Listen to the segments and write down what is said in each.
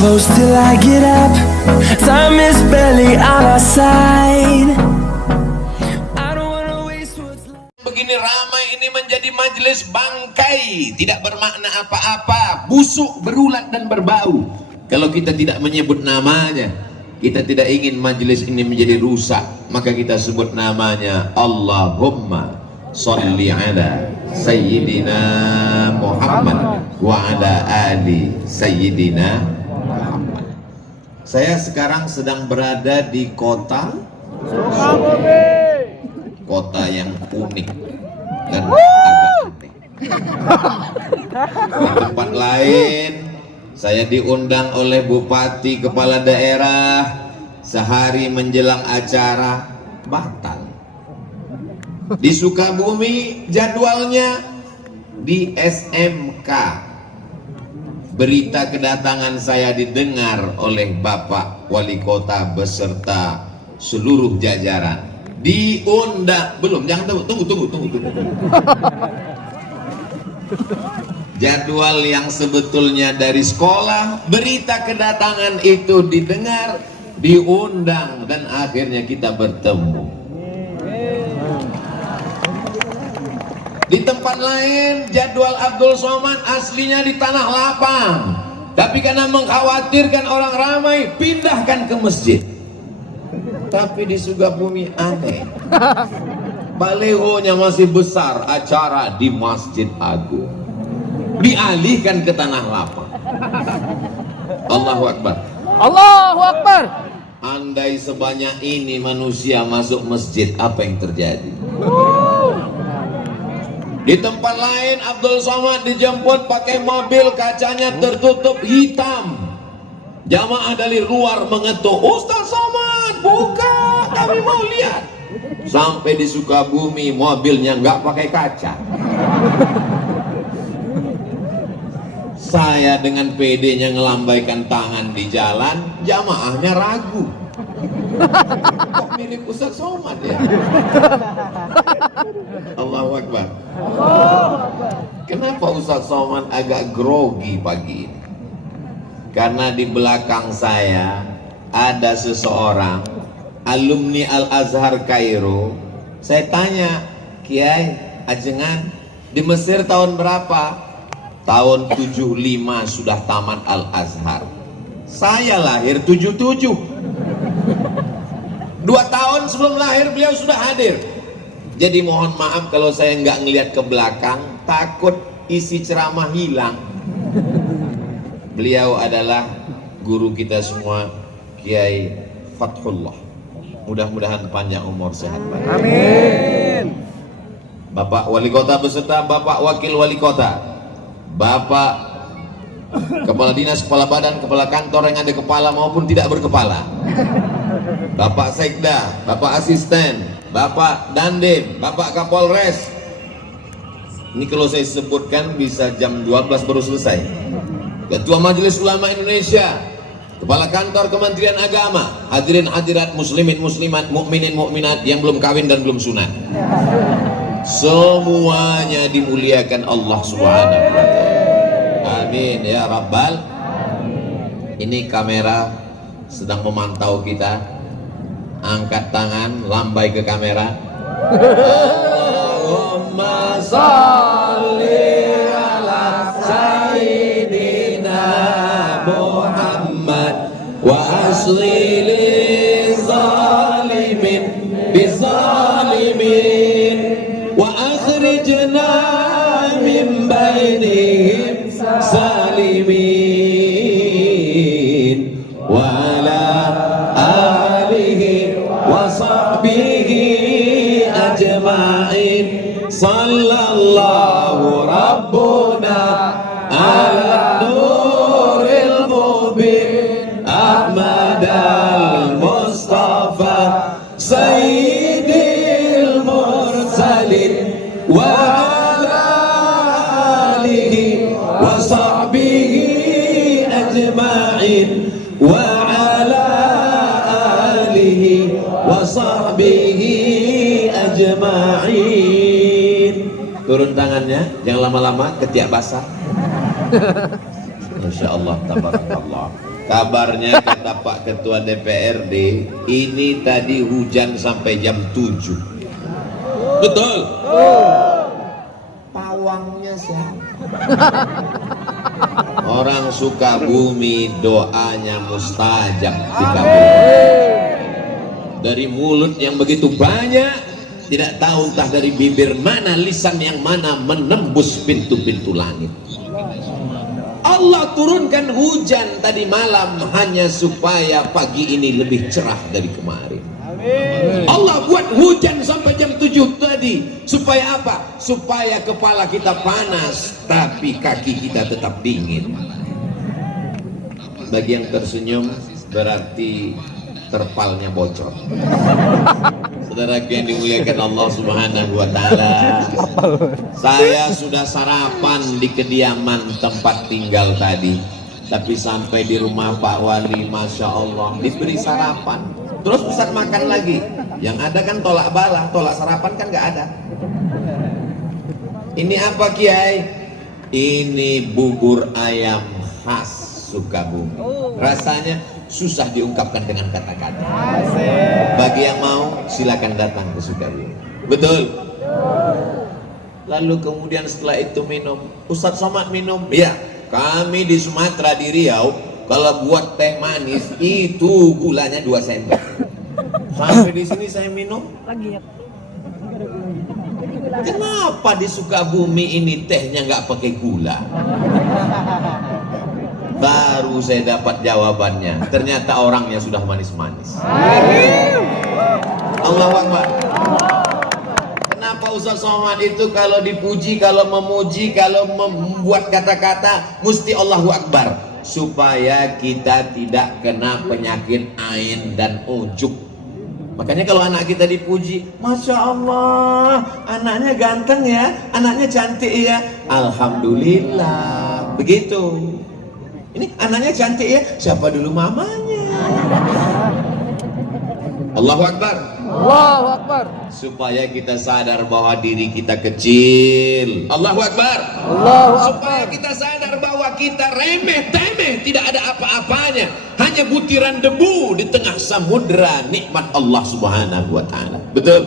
close till I get up. Time is barely on our side. I don't wanna waste what's left. Begini ramai ini menjadi majelis bangkai, tidak bermakna apa-apa, busuk, berulat dan berbau. Kalau kita tidak menyebut namanya, kita tidak ingin majelis ini menjadi rusak, maka kita sebut namanya Allahumma sholli ala Sayyidina Muhammad wa ala ali Sayyidina Muhammad. Saya sekarang sedang berada di kota yang unik dan agak aneh. Di tempat lain saya diundang oleh bupati, kepala daerah, sehari menjelang acara batal. Di Sukabumi jadwalnya di SMK. Berita kedatangan saya didengar oleh Bapak Wali Kota beserta seluruh jajaran. Diundang, belum, jangan tunggu. Jadwal yang sebetulnya dari sekolah, berita kedatangan itu didengar, diundang, dan akhirnya kita bertemu. Di tempat lain jadwal Abdul Somad aslinya di Tanah Lapang, tapi karena mengkhawatirkan orang ramai pindahkan ke masjid. Tapi di Sukabumi aneh, balehonya masih besar, acara di Masjid Agung, dialihkan ke Tanah Lapang. Allahu Akbar. Allahu Akbar. Andai sebanyak ini manusia masuk masjid, apa yang terjadi? Di tempat lain Abdul Somad dijemput pakai mobil, kacanya tertutup hitam. Jamaah dari luar mengetuk, Ustaz Somad buka, kami mau lihat. Sampai di Sukabumi mobilnya nggak pakai kaca. Saya dengan PD-nya ngelambaikan tangan di jalan, jamaahnya ragu. Kok mirip Ustaz Somad ya? Allahu Akbar. Kenapa Ustaz Somad agak grogi pagi ini? Karena di belakang saya ada seseorang alumni Al-Azhar Kairo. Saya tanya, Kiai Ajengan di Mesir tahun berapa? Tahun 75 sudah tamat Al-Azhar. Saya lahir 77. 2 tahun sebelum lahir beliau sudah hadir. Jadi mohon maaf kalau saya nggak ngelihat ke belakang, takut isi ceramah hilang. Beliau adalah guru kita semua, Kiai Fathullah. Mudah-mudahan panjang umur, sehat bahagia. Amin. Bapak Wali Kota beserta Bapak Wakil Wali Kota, Bapak Kepala Dinas, Kepala Badan, Kepala Kantor yang ada kepala maupun tidak berkepala, Bapak Sekda, Bapak Asisten, Bapak Dandim, Bapak Kapolres. Ini kalau saya sebutkan bisa jam 12 baru selesai. Ketua Majelis Ulama Indonesia, Kepala Kantor Kementerian Agama, hadirin hadirat, muslimin muslimat, mukminin mukminat yang belum kawin dan belum sunat, semuanya dimuliakan Allah Subhanahu wa Ta'ala. Amin ya Rabbal. Ini kamera sedang memantau kita. Angkat tangan, lambai ke kamera. Allahumma sholli ala Sayyidina Muhammad wa asli li zalimin bizalimin wa akhrijna min bainihim salimin wa ala alihi wa sahbihi ajma'in. Sallallahu rabbuna ala nuril mubin Ahmad al-Mustafa sayyidil mursalin wa ala alihi wa sahbihi ajma'in wa ala alihi wa sahbihi ajma'in. Turun tangannya, jangan lama-lama, ketiak basah. Insya Allah, tabarakallah. Kabarnya kata Pak Ketua DPRD, ini tadi hujan sampai jam 7. Betul? Pawangnya siapa? Orang Sukabumi doanya mustajab dikabulkan. Dari mulut yang begitu banyak, tidak tahu entah dari bibir mana, lisan yang mana menembus pintu-pintu langit. Allah turunkan hujan tadi malam hanya supaya pagi ini lebih cerah dari kemarin. Allah buat hujan sampai jam 7 tadi supaya apa? Supaya kepala kita panas tapi kaki kita tetap dingin. Bagi yang tersenyum berarti terpalnya bocor. Saudara yang dimuliakan Allah Subhanahu wa taala, saya sudah sarapan di kediaman tempat tinggal tadi, tapi sampai di rumah Pak Wali, Masya Allah, diberi sarapan. Terus Ustaz makan lagi, yang ada kan tolak bala, tolak sarapan kan nggak ada. Ini apa Kiai? Ini bubur ayam khas Sukabumi. Rasanya susah diungkapkan dengan kata-kata. Bagi yang mau silakan datang ke Sukabumi. Betul? Lalu kemudian setelah itu minum, Ustadz Somad minum. Ya, kami di Sumatera di Riau kalau buat teh manis itu gulanya 2 sendok. Sampai di sini saya minum. Kenapa di Sukabumi ini tehnya nggak pakai gula? Baru saya dapat jawabannya. Ternyata orangnya sudah manis-manis. Allahu Akbar. Kenapa Ustaz Somad itu kalau dipuji, kalau memuji, kalau membuat kata-kata mesti Allahu Akbar, supaya kita tidak kena penyakit ain dan ujub. Makanya kalau anak kita dipuji, Masya Allah, anaknya ganteng ya, anaknya cantik ya, Alhamdulillah. Begitu. Ini anaknya cantik ya, siapa dulu mamanya? Allahu Akbar. Allahu Akbar. Supaya kita sadar bahwa diri kita kecil. Allahu Akbar. Allahu Akbar. Supaya kita sadar bahwa kita remeh-temeh, tidak ada apa-apanya, hanya butiran debu di tengah samudra nikmat Allah Subhanahu wa taala. Betul?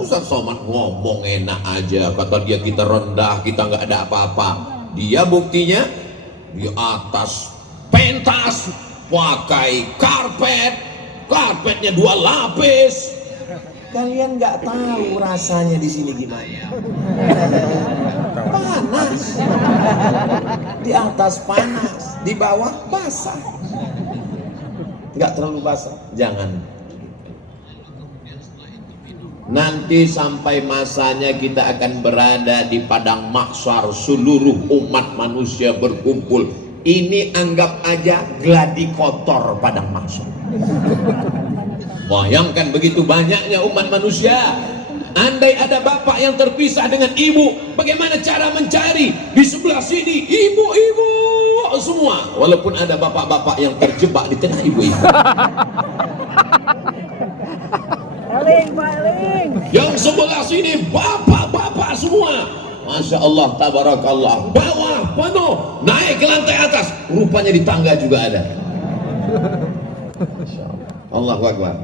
Ustaz Somad ngomong enak aja, kata dia kita rendah, kita nggak ada apa-apa. Dia buktinya di atas pentas pakai karpetnya 2 lapis. Kalian nggak tahu rasanya di sini gimana? Panas. Di atas panas, di bawah basah. Nggak terlalu basah, jangan. Nanti sampai masanya kita akan berada di padang mahsyar, seluruh umat manusia berkumpul. Ini anggap aja gladi kotor padang mahsyar. Bayangkan begitu banyaknya umat manusia. Andai ada bapak yang terpisah dengan ibu, bagaimana cara mencari? Di sebelah sini ibu-ibu semua, walaupun ada bapak-bapak yang terjebak di tengah ibu-ibu. Yang sebelah sini bapak-bapak semua, Masya Allah, tabarakallah, bawah penuh, naik ke lantai atas, rupanya di tangga juga ada. Allahu Akbar.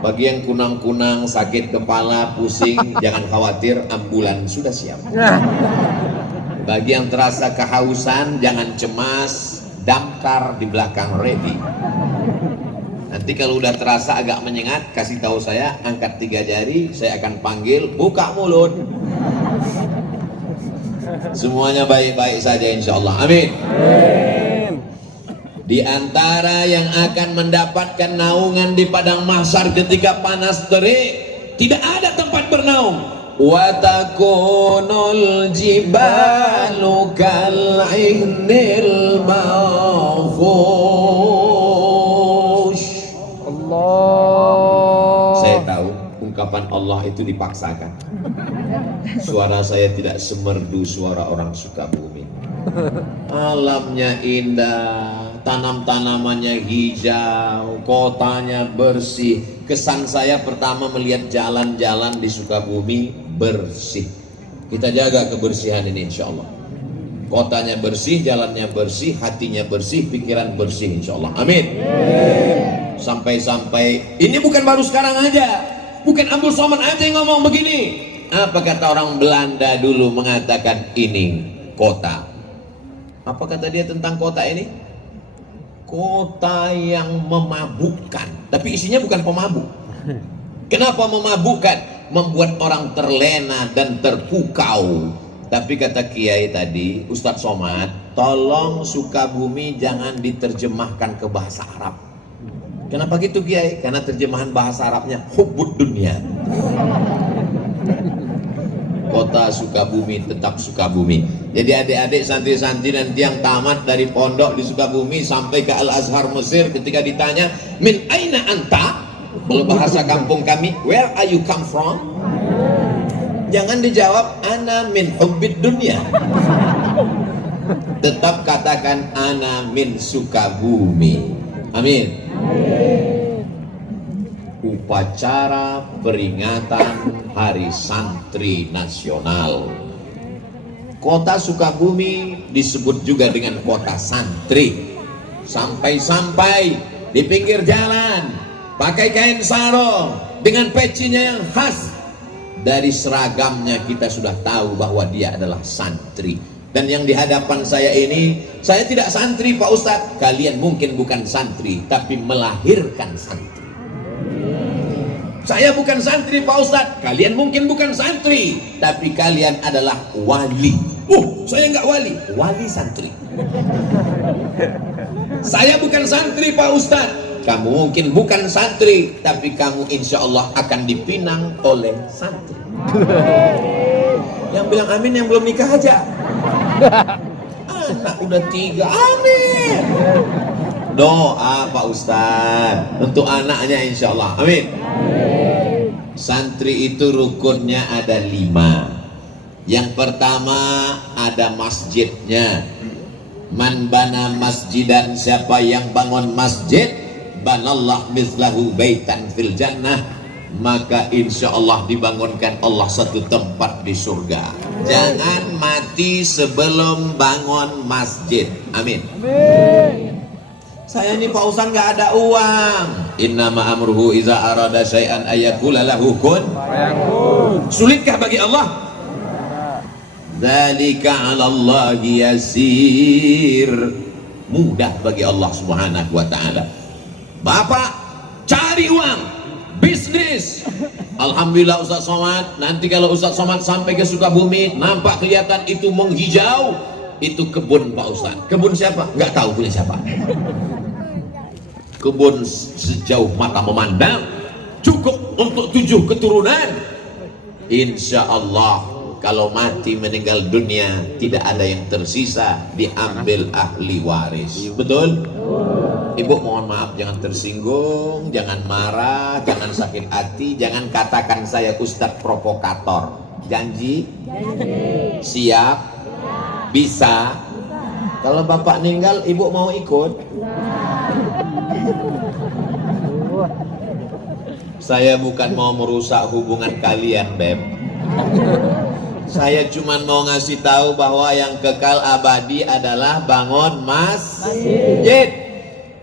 Bagi yang kunang-kunang, sakit kepala, pusing, jangan khawatir, ambulan sudah siap. Bagi yang terasa kehausan, jangan cemas, damkar di belakang ready. Nanti kalau udah terasa agak menyengat, kasih tahu saya, angkat 3 jari, saya akan panggil, buka mulut. Semuanya baik-baik saja insya Allah. Amin. Di antara yang akan mendapatkan naungan di padang mahsyar ketika panas terik, tidak ada tempat bernaung. Wa takunul jibalu kal'ihnil manfush. Allah. Saya tahu ungkapan Allah itu dipaksakan. Suara saya tidak semerdu suara orang Sukabumi. Alamnya indah, tanam-tanamannya hijau, kotanya bersih. Kesan saya pertama melihat jalan-jalan di Sukabumi bersih. Kita jaga kebersihan ini insya Allah. Kotanya bersih, jalannya bersih, hatinya bersih, pikiran bersih, insya Allah. Amin. Sampai-sampai ini bukan baru sekarang aja, bukan Abdul Somad aja yang ngomong begini. Apa kata orang Belanda dulu mengatakan ini kota? Apa kata dia tentang kota ini? Kota yang memabukkan, tapi isinya bukan pemabuk. Kenapa memabukkan? Membuat orang terlena dan terpukau. Tapi kata Kiai tadi, Ustadz Somad, tolong Sukabumi jangan diterjemahkan ke bahasa Arab. Kenapa gitu Kiai? Karena terjemahan bahasa Arabnya hubbud dunia. Kota Sukabumi tetap Sukabumi. Jadi adik-adik santri-santri nanti yang tamat dari pondok di Sukabumi sampai ke Al-Azhar Mesir, ketika ditanya min aina anta, kalau bahasa kampung kami, where are you come from? Jangan dijawab ana min hubbid dunya. Tetap katakan ana min Sukabumi. Amin. Upacara peringatan Hari Santri Nasional. Kota Sukabumi disebut juga dengan kota santri. Sampai-sampai di pinggir jalan pakai kain sarung dengan pecinya yang khas. Dari seragamnya kita sudah tahu bahwa dia adalah santri. Dan yang di hadapan saya ini, saya tidak santri Pak Ustadz. Kalian mungkin bukan santri, tapi melahirkan santri. Saya bukan santri Pak Ustadz. Kalian mungkin bukan santri, tapi kalian adalah wali. Saya nggak wali, wali santri. Saya bukan santri Pak Ustadz. Kamu mungkin bukan santri, tapi kamu insya Allah akan dipinang oleh santri. Yang bilang amin yang belum nikah aja. Anak udah 3, amin. Doa Pak Ustadz untuk anaknya insya Allah, amin. Santri itu rukunnya ada 5. Yang pertama ada masjidnya. Man bana masjidan, siapa yang bangun masjid, banallah mislahu baitan fil jannah, maka insya Allah dibangunkan Allah satu tempat di surga. Jangan mati sebelum bangun masjid. Amin. Saya ini Pak Ustadz nggak ada uang. Innama amruhu iza arada syai'an ayyakula lahu kun fayakun. Sulitkah bagi Allah? Dzalika 'alallahi yasir. Mudah bagi Allah Subhanahu wa taala. Bapak cari uang, bisnis. Alhamdulillah Ustadz Somad, nanti kalau Ustadz Somad sampai ke Sukabumi, nampak kelihatan itu menghijau, itu kebun Pak Ustadz. Kebun siapa? Nggak tahu punya siapa. Kebun sejauh mata memandang, cukup untuk 7 keturunan. Insya Allah kalau mati meninggal dunia tidak ada yang tersisa, diambil ahli waris. Betul? Ibu mohon maaf, jangan tersinggung, jangan marah, jangan sakit hati, jangan katakan saya Ustadz provokator. Janji? Siap? Bisa? Kalau bapak meninggal, ibu mau ikut? Saya bukan mau merusak hubungan kalian, Beb. Saya cuma mau ngasih tahu bahwa yang kekal abadi adalah bangun masjid.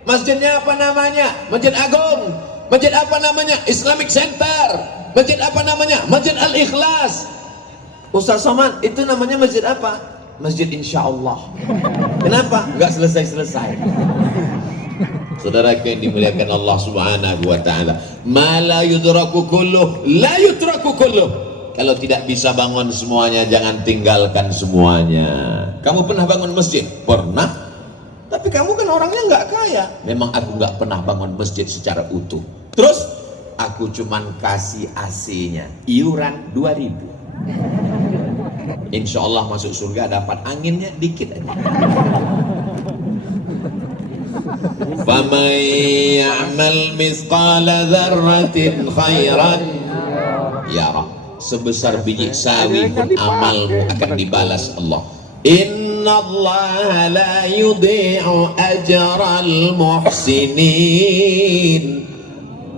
Masjidnya apa namanya? Masjid Agung. Masjid apa namanya? Islamic Center. Masjid apa namanya? Masjid Al-Ikhlas. Ustaz Somad, itu namanya masjid apa? Masjid Insya Allah. Kenapa? Enggak selesai-selesai. Saudara yang dimuliakan Allah Subhanahu wa taala, ma la yudraku kulluh la yutraku kulluh. Kalau tidak bisa bangun semuanya, jangan tinggalkan semuanya. Kamu pernah bangun masjid? Pernah. Tapi kamu kan orangnya nggak kaya. Memang aku nggak pernah bangun masjid secara utuh. Terus aku cuman kasih AC-nya, iuran 2.000. Insya Allah masuk surga dapat anginnya dikit aja. فَمَنْ يَعْمَلْ مِثْقَالَ ذَرَّةٍ خَيْرًا يَرَهُ. Sebesar biji sawi pun amalmu akan dibalas Allah. Innallaha la yudhi'u ajral muhsinin.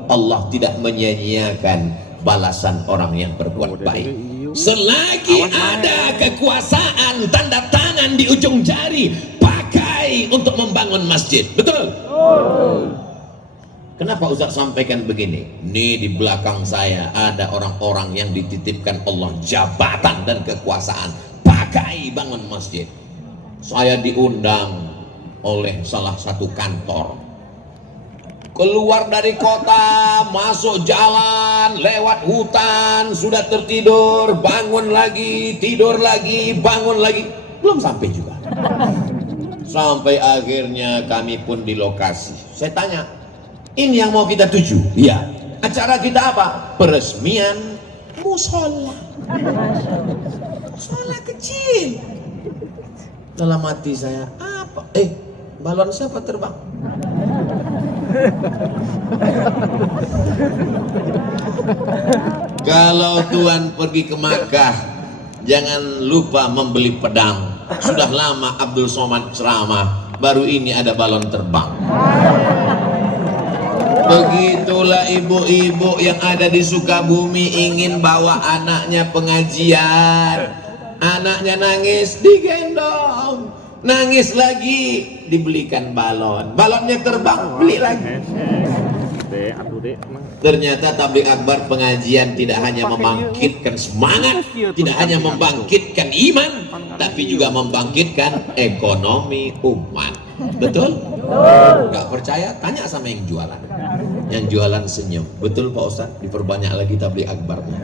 Allah tidak menyia-nyiakan balasan orang yang berbuat baik. Selagi ada kekuasaan, tanda tangan tangan di ujung jari, pakai untuk membangun masjid. Betul? Kenapa Ustaz sampaikan begini? Nih di belakang saya ada orang-orang yang dititipkan Allah jabatan dan kekuasaan, pakai bangun masjid. Saya diundang oleh salah satu kantor, keluar dari kota, masuk jalan, lewat hutan, sudah tertidur, bangun lagi, tidur lagi, bangun lagi, belum sampai juga. Sampai akhirnya kami pun di lokasi. Saya tanya, ini yang mau kita tuju? Iya. Acara kita apa? Peresmian musola. Musola kecil. Dalam hati saya, apa? Balon siapa terbang? Kalau Tuhan pergi ke Makkah, jangan lupa membeli pedang. Sudah lama Abdul Somad ceramah, baru ini ada balon terbang. Begitulah ibu-ibu yang ada di Sukabumi ingin bawa anaknya pengajian. Anaknya nangis, digendong. Nangis lagi, dibelikan balon. Balonnya terbang, beli lagi. Ternyata tabligh akbar pengajian tidak hanya membangkitkan semangat, tidak hanya membangkitkan iman, tapi juga membangkitkan ekonomi umat. Betul? Gak percaya? Tanya sama yang jualan. Yang jualan senyum. Betul Pak Ustaz? Diperbanyak lagi tabligh akbarnya.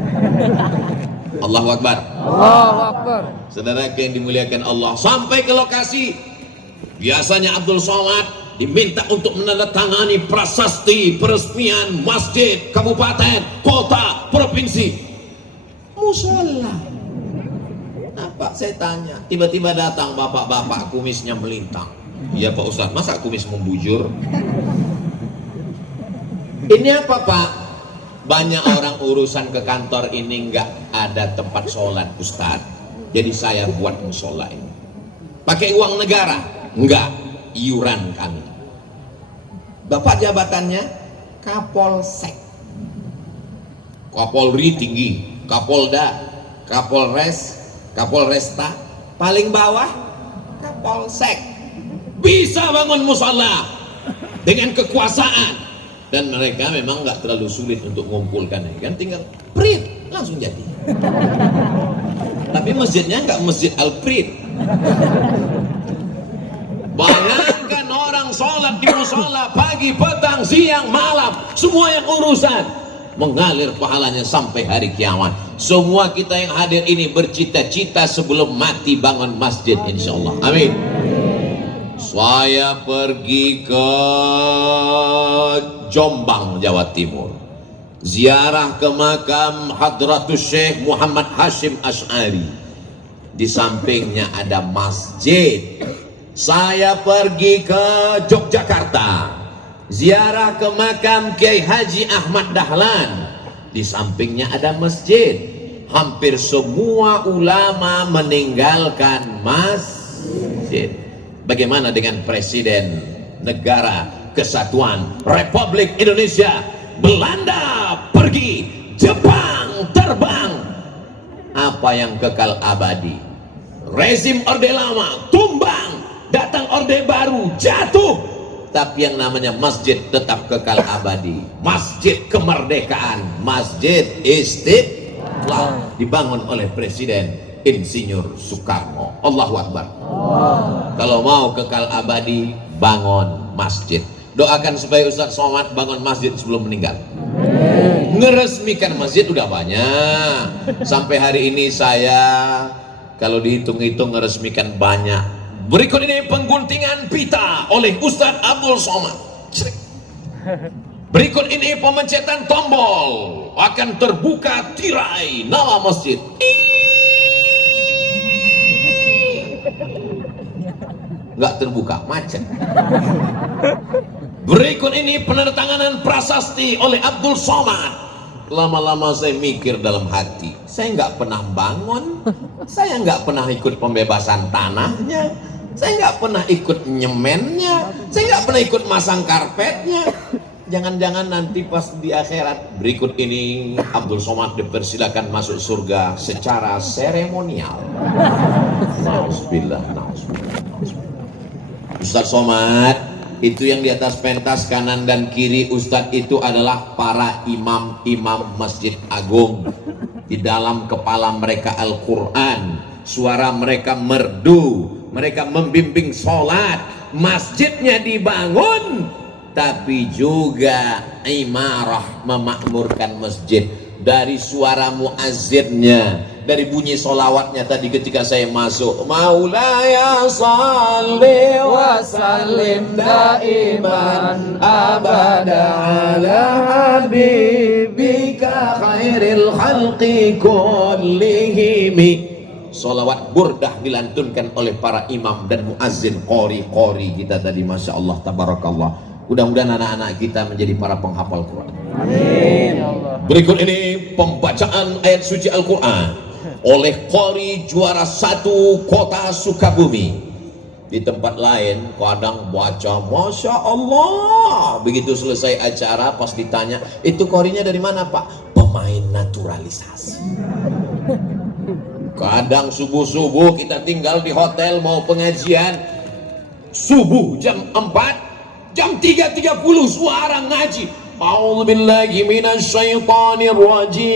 Allahu Akbar. Allahu Akbar. Saudara yang dimuliakan Allah, sampai ke lokasi, biasanya Abdul Somad diminta untuk menandatangani prasasti peresmian masjid, kabupaten, kota, provinsi, musola. Apa? Saya tanya. Tiba-tiba datang bapak-bapak kumisnya melintang. Iya Pak Ustaz, masa kumis membujur? Ini apa Pak? Banyak orang urusan ke kantor ini nggak ada tempat sholat Ustaz. Jadi saya buat musola ini. Pakai uang negara? Enggak, iuran kami. Bapak jabatannya Kapolsek. Kapolri tinggi, Kapolda, Kapolres, Kapolresta, paling bawah Kapolsek. Bisa bangun musola dengan kekuasaan. Dan mereka memang nggak terlalu sulit untuk mengumpulkan, kan tinggal print langsung jadi. Tapi masjidnya nggak masjid al-prit. Bayangkan orang sholat di musola pagi, petang, siang, malam, semua yang urusan mengalir pahalanya sampai hari kiamat. Semua kita yang hadir ini bercita-cita sebelum mati bangun masjid, insya Allah. Amin. Saya pergi ke Jombang, Jawa Timur, ziarah ke makam Hadratus Syekh Muhammad Hashim Asy'ari. Di sampingnya ada masjid. Saya pergi ke Yogyakarta, ziarah ke makam Kiai Haji Ahmad Dahlan. Di sampingnya ada masjid. Hampir semua ulama meninggalkan masjid. Bagaimana dengan Presiden Negara Kesatuan Republik Indonesia? Belanda pergi, Jepang terbang. Apa yang kekal abadi? Rezim Orde Lama tumbang, datang Orde Baru jatuh. Tapi yang namanya masjid tetap kekal abadi. Masjid kemerdekaan, Masjid Istiqlal, dibangun oleh Presiden Insinyur Soekarno. Allahu Akbar. Kalau mau kekal abadi, bangun masjid. Doakan supaya Ustaz Somad bangun masjid sebelum meninggal. Ngeresmikan masjid udah banyak. Sampai hari ini saya kalau dihitung-hitung ngeresmikan banyak. Berikut ini pengguntingan pita oleh Ustaz Abdul Somad. Berikut ini pemencetan tombol, akan terbuka tirai nama masjid. Nggak terbuka, macet. Berikut ini penandatanganan prasasti oleh Abdul Somad. Lama-lama saya mikir dalam hati, saya nggak pernah bangun, saya nggak pernah ikut pembebasan tanahnya, saya nggak pernah ikut nyemennya, saya nggak pernah ikut masang karpetnya. Jangan-jangan nanti pas di akhirat, berikut ini Abdul Somad dipersilakan masuk surga secara seremonial. Nauzubillah. Ustaz Somad, itu yang di atas pentas kanan dan kiri Ustaz itu adalah para imam-imam Masjid Agung. Di dalam kepala mereka Al-Quran, suara mereka merdu, mereka membimbing sholat, masjidnya dibangun, tapi juga imarah memakmurkan masjid. Dari suara muazzinnya, dari bunyi solawatnya tadi ketika saya masuk, Maulaya salli wa sallim daiman abada ala habibika khairil khalqi kullihimi. Solawat burdah dilantunkan oleh para imam dan muazzin, qori kita tadi, masya Allah, tabarakallah. Mudah-mudahan anak-anak kita menjadi para penghafal Quran. Amin. Berikut ini pembacaan ayat suci Al-Quran oleh qori juara 1 kota Sukabumi. Di tempat lain kadang baca masya Allah, begitu selesai acara pas ditanya itu qorinya dari mana Pak? Pemain naturalisasi. Kadang subuh-subuh kita tinggal di hotel mau pengajian, subuh jam 4, jam 3.30 suara ngaji. A'udzubillahi minasyaitonir rajim.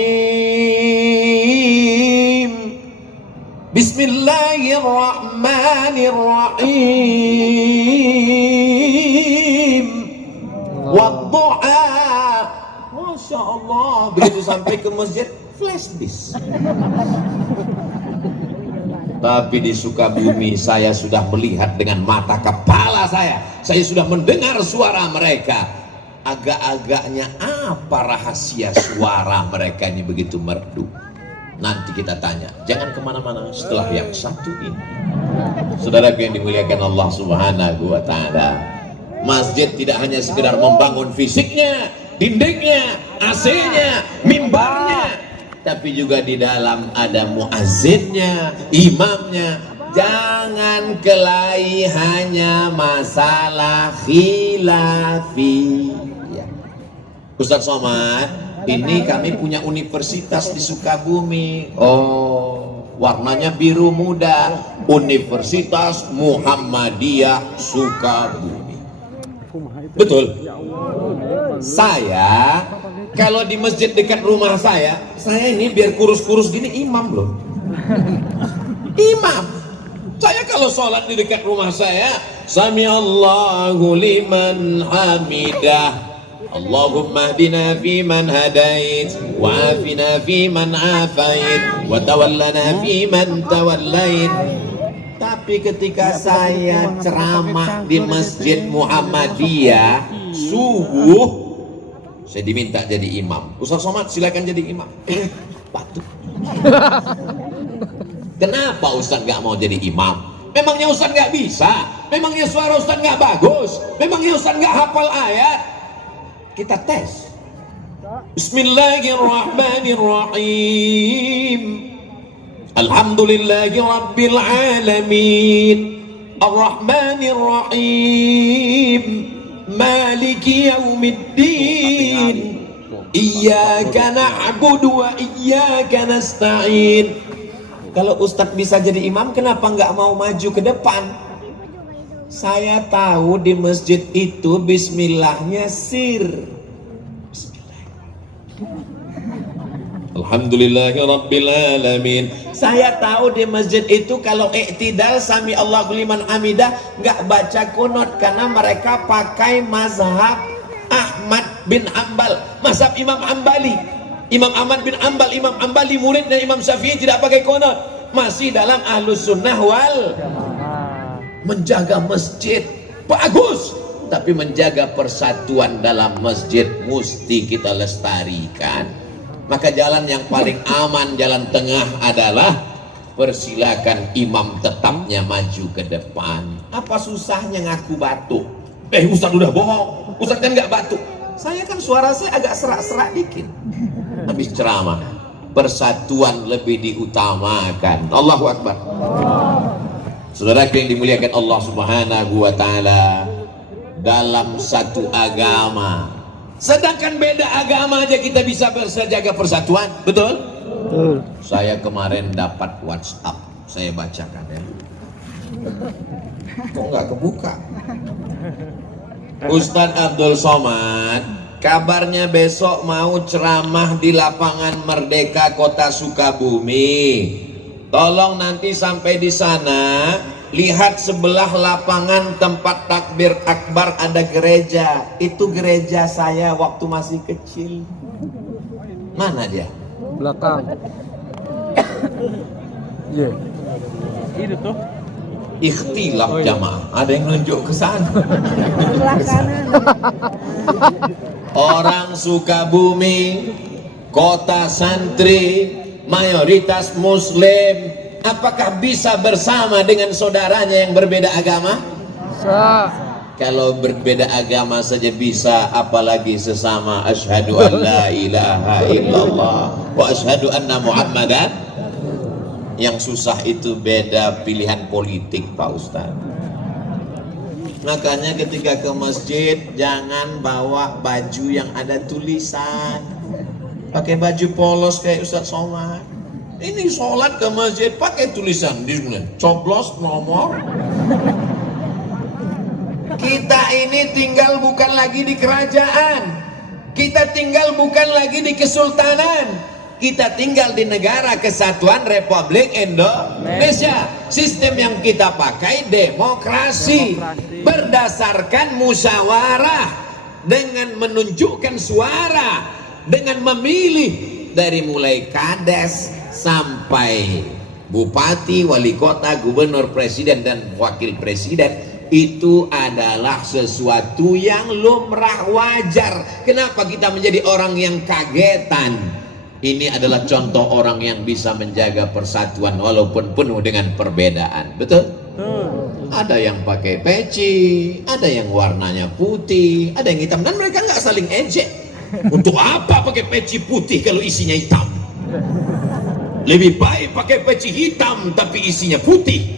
Bismillahirrahmanirrahim. Wadduha. Masya Allah. Begitu sampai ke masjid, flash disk. Tapi di Sukabumi saya sudah melihat dengan mata kepala saya sudah mendengar suara mereka. Agak-agaknya apa rahasia suara mereka ini begitu merdu? Nanti kita tanya, jangan kemana-mana setelah yang satu ini. Saudara yang dimuliakan Allah Subhanahu wa Ta'ala, masjid tidak hanya sekedar membangun fisiknya, dindingnya, AC-nya, mimbarnya, tapi juga di dalam ada muazzinnya, imamnya. Jangan kelahi hanya masalah khilafi. Ustaz Somad, ini kami punya universitas di Sukabumi. Oh, warnanya biru muda, Universitas Muhammadiyah Sukabumi. Betul. Saya kalau di masjid dekat rumah saya ini biar kurus-kurus gini imam loh. Imam. Saya kalau sholat di dekat rumah saya, Sami Allahu liman hamidah. Allahumma hdina fi man hadait, wa afina fi man afait, wa tawallana fi man tawallait. Tapi ketika saya ceramah di Masjid Muhammadiyah subuh, saya diminta jadi imam. Ustaz Somad silakan jadi imam. Batuk. Kenapa Ustaz nggak mau jadi imam? Memangnya Ustaz nggak bisa? Memangnya suara Ustaz nggak bagus? Memangnya Ustaz nggak hafal ayat? Kita tes. Bismillahirrahmanirrahim. Alhamdulillahi rabbil alamin. Ar-Rahmanir-Rahim. Maliki yaumiddin. Iyyaka na'budu wa iyyaka nasta'in. Kalau Ustadz bisa jadi imam, kenapa nggak mau maju ke depan? Saya tahu di masjid itu bismillahnya sir. Alhamdulillahirabbil alamin. Saya tahu di masjid itu kalau iktidal sami Allahu liman hamidah nggak baca kunut karena mereka pakai mazhab Ahmad bin Hanbal, mazhab Imam Hambali. Imam Ahmad bin Hanbal, Imam Hambali murid dan Imam Syafi'i tidak pakai kunut. Masih dalam Ahlus Sunnah wal menjaga masjid bagus, tapi menjaga persatuan dalam masjid mesti kita lestarikan. Maka jalan yang paling aman, jalan tengah adalah persilakan imam tetapnya maju ke depan. Apa susahnya ngaku batuk? Ustaz udah bohong, Ustaz kan nggak batuk. Saya kan suara saya agak serak-serak dikit habis ceramah. Persatuan lebih diutamakan. Allahu Akbar. Saudara yang dimuliakan Allah Subhanahu wa Ta'ala, dalam satu agama, sedangkan beda agama aja kita bisa jaga persatuan, betul? Betul. Saya kemarin dapat WhatsApp, saya bacakan ya. Kok nggak kebuka? Ustadz Abdul Somad, kabarnya besok mau ceramah di lapangan Merdeka Kota Sukabumi. Tolong nanti sampai di sana, lihat sebelah lapangan tempat takbir akbar ada gereja. Itu gereja saya waktu masih kecil. Mana dia? Belakang. Iya. Itu tuh. Ikhtilaf jamaah. Ada yang nunjuk ke sana. Sebelah kanan. Orang Sukabumi, kota santri, mayoritas muslim, apakah bisa bersama dengan saudaranya yang berbeda agama? Bisa. Kalau berbeda agama saja bisa, apalagi sesama asyhadu an la ilaha illallah wa asyhadu anna muhammadan. Yang susah itu beda pilihan politik, Pak Ustadz. Makanya ketika ke masjid jangan bawa baju yang ada tulisan. Pakai baju polos kayak Ustadz Somad. Ini sholat ke masjid pakai tulisan di sana, coblos nomor. Kita ini tinggal bukan lagi di kerajaan, kita tinggal bukan lagi di kesultanan, kita tinggal di negara kesatuan Republik Indonesia. Sistem yang kita pakai demokrasi, berdasarkan musyawarah, dengan menunjukkan suara, dengan memilih dari mulai kades sampai bupati, wali kota, gubernur, presiden, dan wakil presiden. Itu adalah sesuatu yang lumrah, wajar. Kenapa kita menjadi orang yang kagetan? Ini adalah contoh orang yang bisa menjaga persatuan walaupun penuh dengan perbedaan. Betul? Ada yang pakai peci, ada yang warnanya putih, ada yang hitam, dan mereka nggak saling ejek. Untuk apa pakai peci putih kalau isinya hitam? Lebih baik pakai peci hitam tapi isinya putih.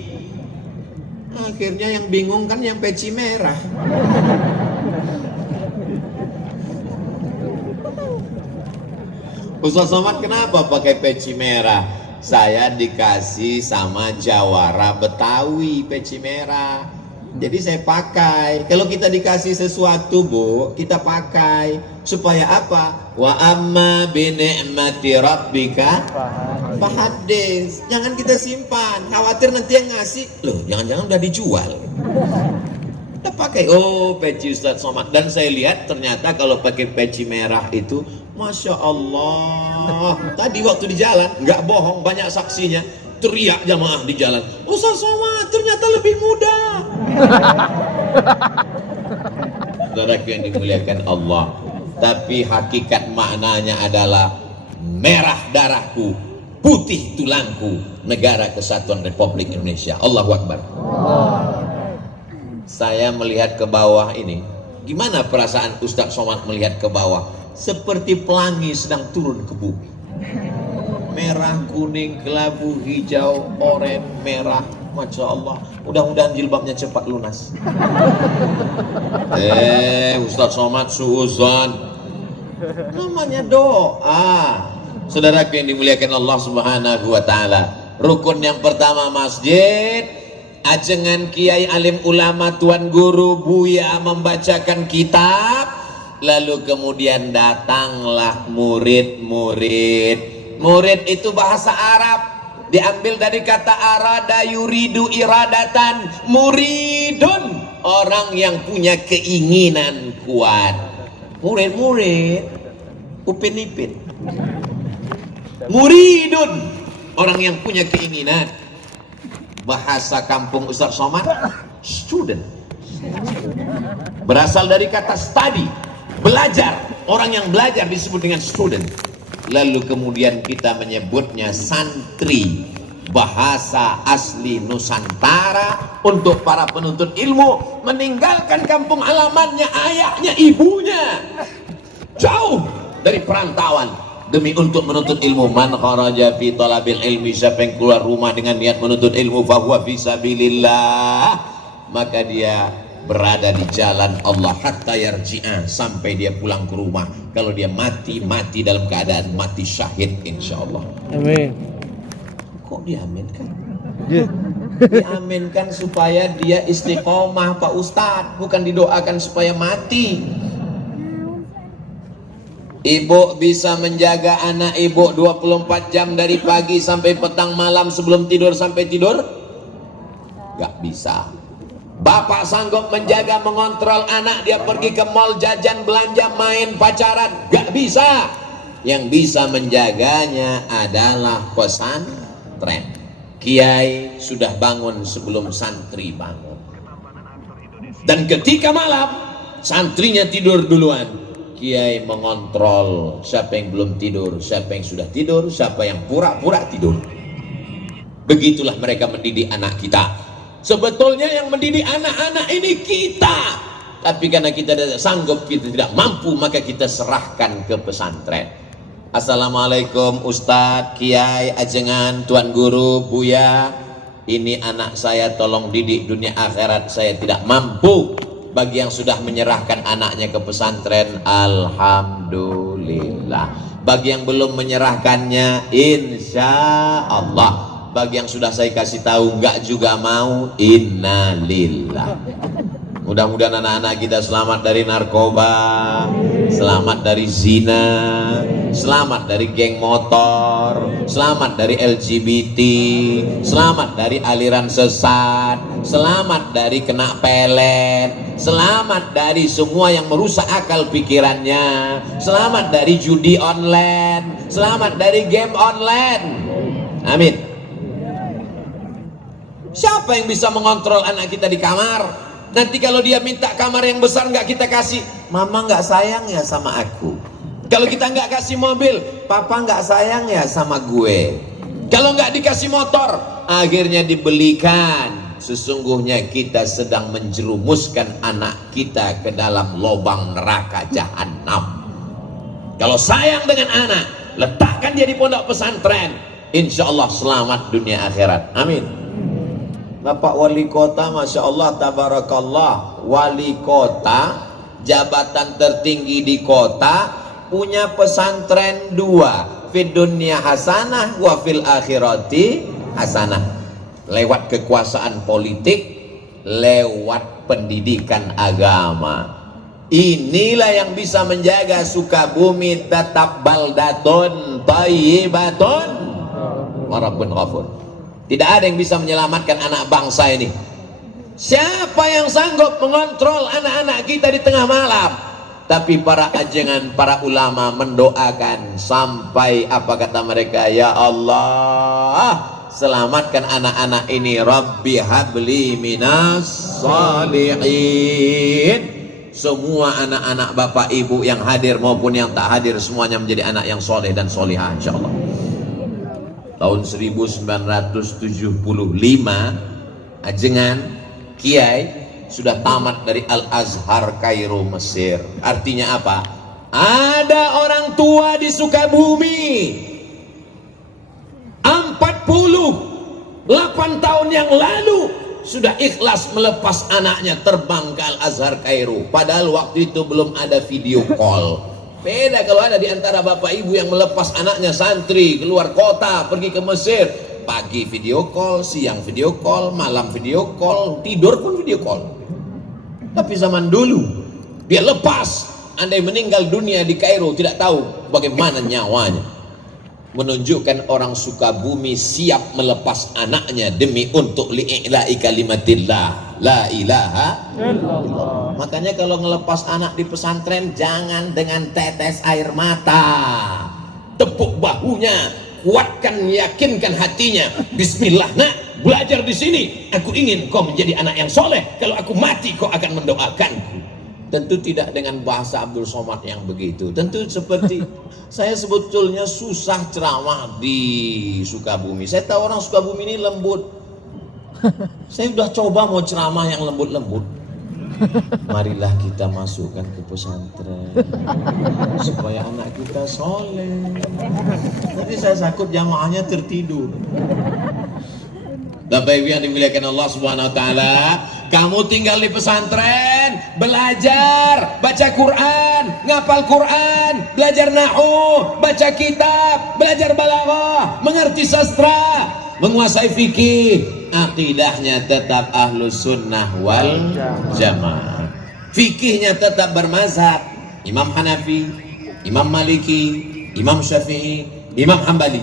Akhirnya yang bingung kan yang peci merah. Ustaz Somad kenapa pakai peci merah? Saya dikasih sama jawara Betawi peci merah, jadi saya pakai. Kalau kita dikasih sesuatu, Bu, kita pakai. Supaya apa? Wa amma bi ni'mati rabbika fahaddits. Jangan kita simpan, khawatir nanti yang ngasih, loh jangan-jangan udah dijual. Kita pakai, oh peci Ustaz Somad. Dan saya lihat ternyata kalau pakai peci merah itu, Masya Allah. Tadi waktu di jalan, nggak bohong, banyak saksinya, teriak jamaah di jalan, Ustaz Somad ternyata lebih muda. Saudaraku yang dimuliakan Allah, tapi hakikat maknanya adalah merah darahku, putih tulangku, negara kesatuan Republik Indonesia. Allahu Akbar. Saya melihat ke bawah ini, gimana perasaan Ustaz Somad melihat ke bawah? Seperti pelangi sedang turun ke bumi. Merah, kuning, kelabu, hijau, oranye, merah. Masya Allah, mudah-mudahan jilbabnya cepat lunas. Ustaz Somad suuzon, namanya doa. Saudaraku yang dimuliakan Allah Subhanahu wa Ta'ala, rukun yang pertama masjid, ajengan kiai alim ulama tuan guru Buya membacakan kitab, lalu kemudian datanglah murid-murid. Murid itu bahasa Arab, diambil dari kata arada yuridu iradatan. Muridun, orang yang punya keinginan kuat. Murid-murid Upin Ipin. Muridun, orang yang punya keinginan. Bahasa kampung Ustaz Somad, student. Berasal dari kata study, belajar. Orang yang belajar disebut dengan student. Lalu kemudian kita menyebutnya santri, bahasa asli Nusantara untuk para penuntut ilmu, meninggalkan kampung halamannya, ayahnya, ibunya, jauh dari perantauan demi untuk menuntut ilmu. Man kharaja fi talabil ilmi, siapa yang keluar rumah dengan niat menuntut ilmu, fahuwa fi sabilillah, maka dia berada di jalan Allah hatta yarji'a, sampai dia pulang ke rumah. Kalau dia mati, mati dalam keadaan mati syahid insyaallah. Amin. Kok diaminkan? Yeah. Diaminkan supaya dia istiqomah Pak Ustadz, bukan didoakan supaya mati. Ibu bisa menjaga anak ibu 24 jam dari pagi sampai petang malam sebelum tidur sampai tidur? Gak bisa. Bapak sanggup menjaga, mengontrol anak dia pergi ke mall, jajan, belanja, main, pacaran? Gak bisa. Yang bisa menjaganya adalah pesantren. Kiai sudah bangun sebelum santri bangun. Dan ketika malam santrinya tidur duluan, Kiai mengontrol siapa yang belum tidur, siapa yang sudah tidur, siapa yang pura-pura tidur. Begitulah mereka mendidik anak kita. Sebetulnya yang mendidik anak-anak ini kita, tapi karena kita tidak sanggup, kita tidak mampu, maka kita serahkan ke pesantren. Assalamualaikum Ustadz, Kiai, Ajengan, Tuan Guru, Buya. Ini anak saya, tolong didik dunia akhirat, saya tidak mampu. Bagi yang sudah menyerahkan anaknya ke pesantren, alhamdulillah. Bagi yang belum menyerahkannya, insya Allah. Bagi yang sudah saya kasih tahu enggak juga mau, innalillah. Mudah-mudahan anak-anak kita selamat dari narkoba, selamat dari zina, selamat dari geng motor, selamat dari LGBT, selamat dari aliran sesat, selamat dari kena pelet, selamat dari semua yang merusak akal pikirannya, selamat dari judi online, selamat dari game online. Amin. Siapa yang bisa mengontrol anak kita di kamar? Nanti kalau dia minta kamar yang besar nggak kita kasih, mama nggak sayang ya sama aku. Kalau kita nggak kasih mobil, papa nggak sayang ya sama gue. Kalau nggak dikasih motor, akhirnya dibelikan. Sesungguhnya kita sedang menjerumuskan anak kita ke dalam lubang neraka jahanam. Kalau sayang dengan anak, letakkan dia di pondok pesantren, insya Allah selamat dunia akhirat. Amin. Bapak wali kota, masya Allah, tabarakallah, wali kota, jabatan tertinggi di kota, punya pesantren 2, fid dunya hasanah wa fil akhirati hasanah. Lewat kekuasaan politik, lewat pendidikan agama. Inilah yang bisa menjaga Sukabumi tetap baldatun thayyibatun wa rabbun ghafur. Tidak ada yang bisa menyelamatkan anak bangsa ini. Siapa yang sanggup mengontrol anak-anak kita di tengah malam? Tapi para ajengan, para ulama mendoakan sampai apa kata mereka, ya Allah, selamatkan anak-anak ini. Rabbi habli minas salihin. Semua anak-anak bapak ibu yang hadir maupun yang tak hadir, semuanya menjadi anak yang soleh dan solihah, insyaallah. Tahun 1975 ajengan Kiai sudah tamat dari Al-Azhar Kairo Mesir. Artinya apa? Ada orang tua di Sukabumi 48 tahun yang lalu sudah ikhlas melepas anaknya terbang ke Al-Azhar Kairo. Padahal waktu itu belum ada video call. Beda kalau ada di antara bapak ibu yang melepas anaknya santri keluar kota pergi ke Mesir, pagi video call, siang video call, malam video call, tidur pun video call. Tapi zaman dulu dia lepas, andai meninggal dunia di Kairo tidak tahu bagaimana nyawanya. Menunjukkan orang Sukabumi siap melepas anaknya demi untuk li'ila'i kalimatillah la ilaha illallah. Makanya kalau ngelepas anak di pesantren jangan dengan tetes air mata, tepuk bahunya, kuatkan, yakinkan hatinya. Bismillah nak, belajar di sini, aku ingin kau menjadi anak yang soleh, kalau aku mati kau akan mendoakanku. Tentu tidak dengan bahasa Abdul Somad yang begitu. Tentu seperti saya sebetulnya susah ceramah di Sukabumi. Saya tahu orang Sukabumi ini lembut. Saya sudah coba mau ceramah yang lembut-lembut. Marilah kita masukkan ke pesantren supaya anak kita soleh. Nanti saya takut jamaahnya tertidur. Bapak Ibu yang dimuliakan Allah Subhanahu wa taala, kamu tinggal di pesantren, belajar, baca Quran, ngapal Quran, belajar nahwu, baca kitab, belajar balaghah, mengerti sastra. menguasai fikih, akidahnya tetap ahlus sunnah wal jamaah, fikihnya tetap bermazhab Imam Hanafi, Imam Maliki, Imam Syafi'i, Imam Hambali,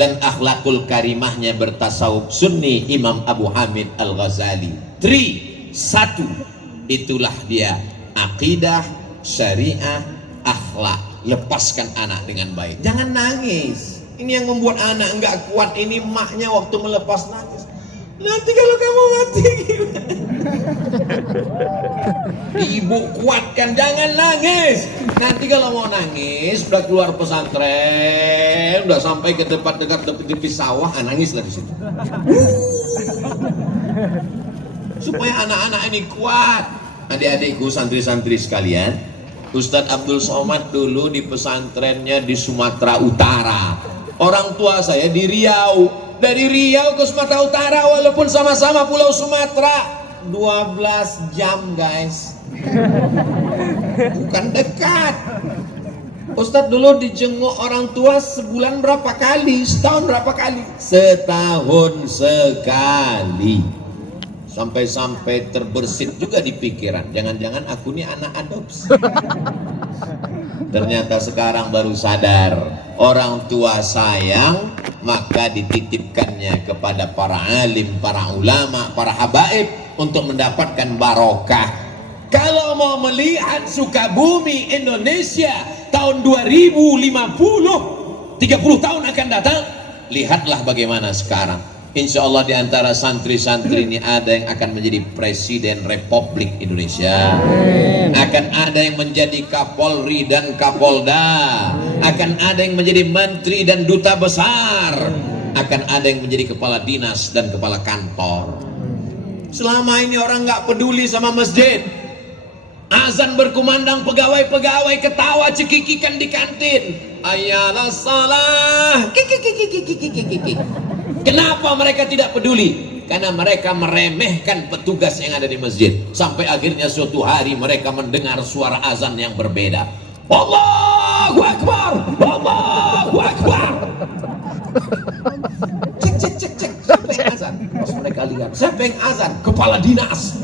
dan akhlakul karimahnya bertasawuf sunni Imam Abu Hamid Al-Ghazali. 1, itulah dia akidah, syariah, akhlak. Lepaskan anak dengan baik, jangan nangis. Ini yang membuat anak enggak kuat, ini maknya waktu melepas nangis. Nanti kalau kamu mati gimana? Ibu kuatkan, jangan nangis. Nanti kalau mau nangis, udah keluar pesantren, udah sampai ke dekat tepi sawah, nangislah di situ. Supaya anak-anak ini kuat. Adik-adikku, santri-santri sekalian, Ustadz Abdul Somad dulu di pesantrennya di Sumatera Utara. Orang tua saya di Riau. Dari Riau ke Sumatera Utara, walaupun sama-sama pulau Sumatera, 12 jam guys. Bukan dekat. Ustadz dulu dijenguk orang tua sebulan berapa kali? Setahun berapa kali? Setahun sekali. Sampai-sampai terbersit juga di pikiran, jangan-jangan aku ini anak adopsi. Ternyata sekarang baru sadar, orang tua sayang, maka dititipkannya kepada para alim, para ulama, para habaib untuk mendapatkan barokah. Kalau mau melihat Sukabumi Indonesia tahun 2050, 30 tahun akan datang, lihatlah bagaimana sekarang. Insya Allah di antara santri-santri ini ada yang akan menjadi Presiden Republik Indonesia. Akan ada yang menjadi Kapolri dan Kapolda. Akan ada yang menjadi Menteri dan Duta Besar. Akan ada yang menjadi Kepala Dinas dan Kepala Kantor. Selama ini orang nggak peduli sama masjid. Azan berkumandang, pegawai-pegawai ketawa cekikikan di kantin. Ayalah salah. Kenapa mereka tidak peduli? Karena mereka meremehkan petugas yang ada di masjid. Sampai akhirnya suatu hari mereka mendengar suara azan yang berbeda. Allahu Akbar, Allahu Akbar. Cek. Siapa yang azan? Pas mereka lihat, siapa yang azan? Kepala dinas.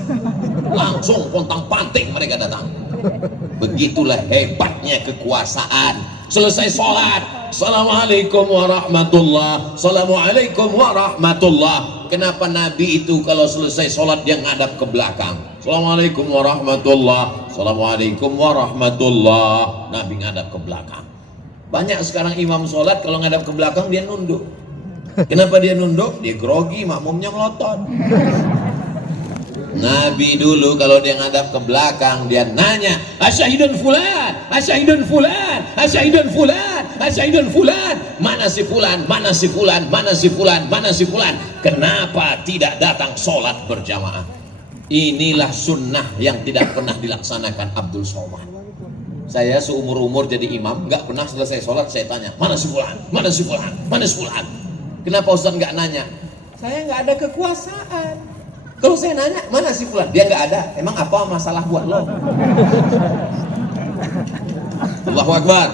Langsung pontang-panting mereka datang. Begitulah hebatnya kekuasaan. Selesai sholat, Assalamualaikum warahmatullah, Assalamualaikum warahmatullah. Kenapa Nabi itu kalau selesai sholat dia ngadap ke belakang? Assalamualaikum warahmatullah, Assalamualaikum warahmatullah. Nabi ngadap ke belakang. Banyak sekarang imam sholat kalau ngadap ke belakang dia nunduk. Kenapa dia nunduk? Dia grogi, makmumnya melotot. Nabi dulu kalau dia ngadap ke belakang dia nanya, asyahidun fulan, asyahidun fulan, asyahidun fulan, asyahidun fulan, mana si fulan, mana si fulan, mana si fulan, mana si fulan. Kenapa tidak datang sholat berjamaah? Inilah sunnah yang tidak pernah dilaksanakan Abdul Somad. Saya seumur-umur jadi imam, nggak pernah selesai sholat saya tanya, mana si fulan, mana si fulan, mana si fulan. Kenapa Ustaz nggak nanya? Saya nggak ada kekuasaan. Kalau saya nanya, mana si fulan? Dia nggak ada. Emang apa masalah buat lo? Allahu Akbar.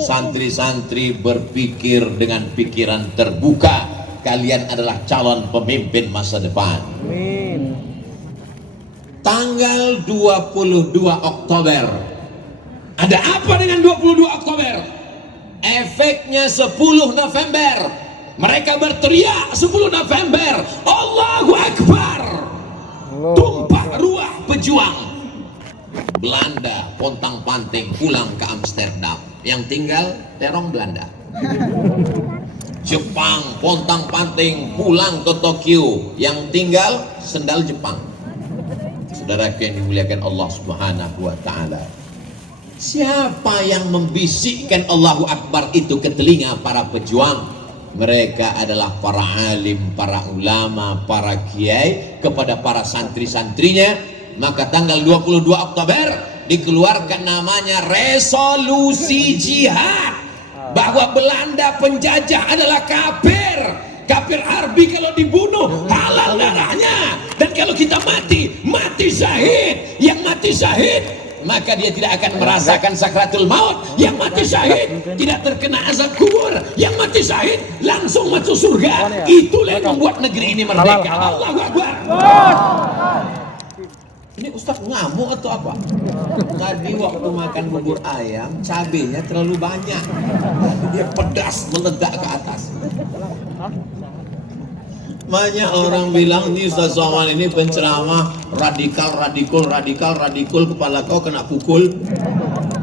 Santri-santri berpikir dengan pikiran terbuka. Kalian adalah calon pemimpin masa depan. Tanggal 22 Oktober. Ada apa dengan 22 Oktober? Efeknya 10 November. Mereka berteriak 10 November, Allahu Akbar. Tumpah ruah pejuang. Belanda pontang-panting pulang ke Amsterdam. Yang tinggal terong Belanda. Jepang pontang-panting pulang ke Tokyo. Yang tinggal sendal Jepang. Saudara yang dimuliakan Allah Subhanahu wa ta'ala, siapa yang membisikkan Allahu Akbar itu ke telinga para pejuang? Mereka adalah para alim, para ulama, para kiai kepada para santri-santrinya. Maka tanggal 22 Oktober dikeluarkan namanya resolusi jihad, bahwa Belanda penjajah adalah kafir. Kafir harbi kalau dibunuh halal darahnya, dan kalau kita mati, mati syahid. Yang mati syahid maka dia tidak akan merasakan sakratul maut. Yang mati syahid tidak terkena azab kubur. Yang mati syahid langsung masuk surga. Itulah yang membuat negeri ini merdeka. Allahu Akbar. Ini Ustaz ngamuk atau apa? Tadi waktu makan bubur ayam, cabenya terlalu banyak. Dia pedas meledak ke atas. Banyak orang bilang ini Ustaz Somad ini penceramah radikal, kepala kau kena pukul.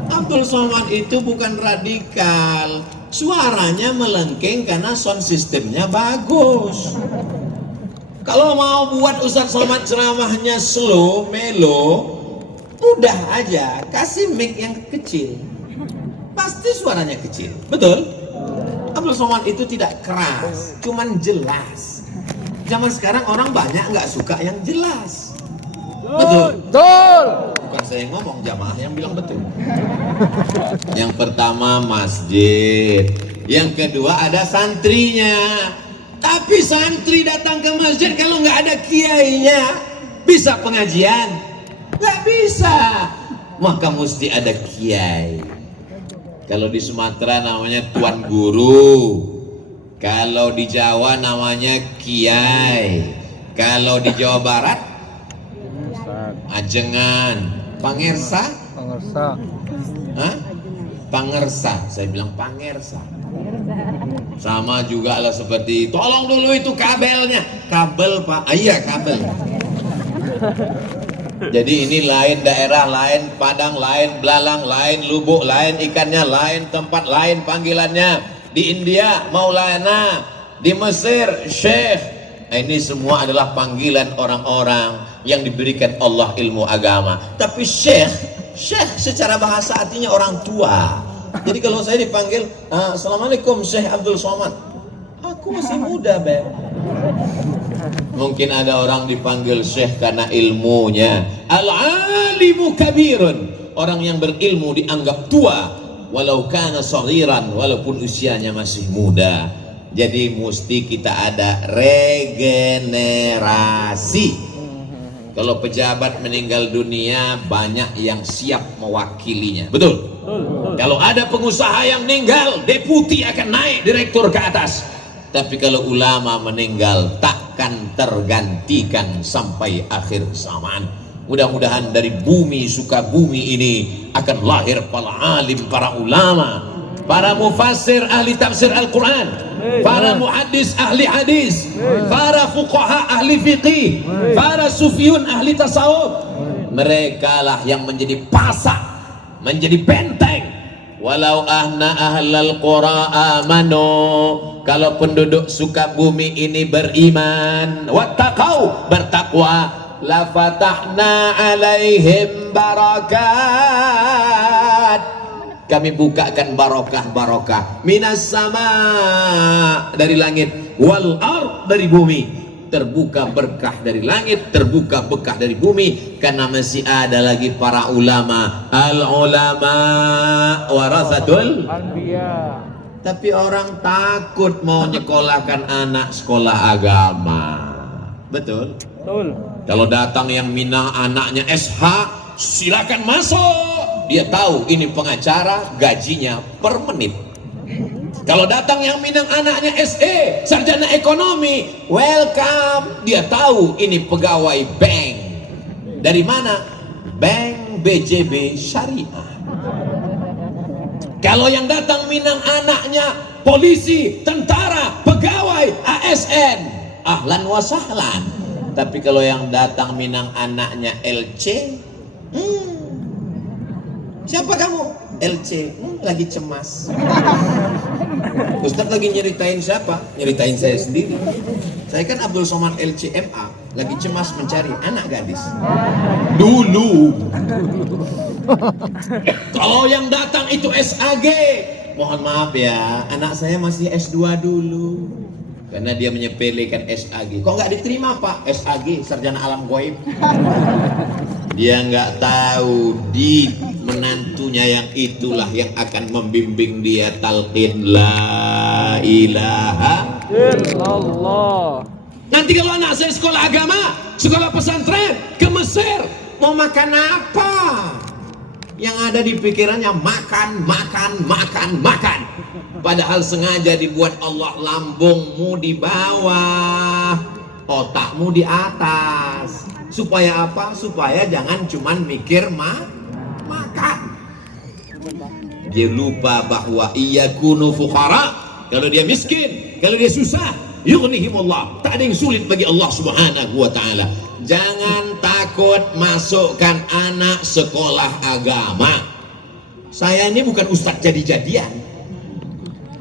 Abdul Somad itu bukan radikal, suaranya melengking karena sound systemnya bagus. Kalau mau buat Ustaz Somad ceramahnya slow, melo, mudah aja, kasih mic yang kecil, pasti suaranya kecil, betul? Abdul Somad itu tidak keras, cuman jelas. Zaman sekarang orang banyak nggak suka yang jelas, betul? Betul. Bukan saya yang ngomong, jamaah yang bilang betul. Yang pertama masjid, yang kedua ada santrinya. Tapi santri datang ke masjid kalau nggak ada kiainya, bisa pengajian? Nggak bisa. Maka mesti ada kiai. Kalau di Sumatera namanya tuan guru, kalau di Jawa namanya kiai, kalau di Jawa Barat ajengan, pangersa, hah? Pangersa, saya bilang pangersa. Sama juga lah seperti tolong dulu itu kabelnya, kabel Pak. Iya kabel. Jadi ini lain daerah, lain Padang, lain Belalang, lain Lubuk, lain ikannya, lain tempat, lain panggilannya. Di India Maulana, di Mesir Syekh. Ini semua adalah panggilan orang-orang yang diberikan Allah ilmu agama. Tapi Syekh secara bahasa artinya orang tua. Jadi kalau saya dipanggil, Assalamualaikum Syekh Abdul Somad, aku masih muda, Beb. Mungkin ada orang dipanggil Syekh karena ilmunya. Al-alimu kabirun, orang yang berilmu dianggap tua, walau kana saghiran, walaupun usianya masih muda. Jadi mesti kita ada regenerasi. Kalau pejabat meninggal dunia, banyak yang siap mewakilinya, betul? Kalau ada pengusaha yang meninggal, deputi akan naik direktur ke atas. Tapi kalau ulama meninggal, takkan tergantikan sampai akhir zaman. Mudah-mudahan dari bumi Sukabumi ini akan lahir para alim, para ulama, para mufassir ahli tafsir Al-Quran, para muhaddis ahli hadis, para fuqaha ahli fiqih, para sufiyun ahli tasawuf. Mereka lah yang menjadi pasak, menjadi benteng. Walau ahna ahlal qura amanu, kalau penduduk Sukabumi ini beriman, wattaqau, bertakwa, la fatahna alaihim barakat, kami bukakan barokah minas sama, dari langit, wal ard, dari bumi. Terbuka berkah dari langit, terbuka berkah dari bumi, karena masih ada lagi para ulama. Al ulama warasatul anbiya. Tapi orang takut mau nyekolahkan anak sekolah agama, betul? Betul. Kalau datang yang minang anaknya SH, silakan masuk. Dia tahu ini pengacara, gajinya per menit. Kalau datang yang minang anaknya SE, sarjana ekonomi, welcome. Dia tahu ini pegawai bank. Dari mana? Bank BJB Syariah. Kalau yang datang minang anaknya polisi, tentara, pegawai ASN, ahlan wa sahlan. Tapi kalau yang datang minang anaknya LC, siapa kamu? LC, lagi cemas. Ustadz lagi nyeritain siapa? Nyeritain saya sendiri. Saya kan Abdul Somad LCMA, lagi cemas mencari anak gadis. Dulu. Kalau yang datang itu SAG, mohon maaf ya, anak saya masih S2 dulu. Karena dia menyepelekan SAG. Kok nggak diterima Pak? SAG, sarjana alam gaib. Dia nggak tahu di menantunya yang itulah yang akan membimbing dia talqin la ilaha illallah. Nanti kalau anak saya sekolah agama, sekolah pesantren ke Mesir, mau makan apa? Yang ada di pikirannya makan, makan, makan, makan. Padahal sengaja dibuat Allah lambungmu di bawah, otakmu di atas. Supaya apa? Supaya jangan cuman mikir makan. Dia lupa bahwa iyakunu fuqara, kalau dia miskin, kalau dia susah, yughnihimullah. Tak ada yang sulit bagi Allah Subhanahu wa taala. Jangan takut masukkan anak sekolah agama. Saya ini bukan ustadz jadi-jadian.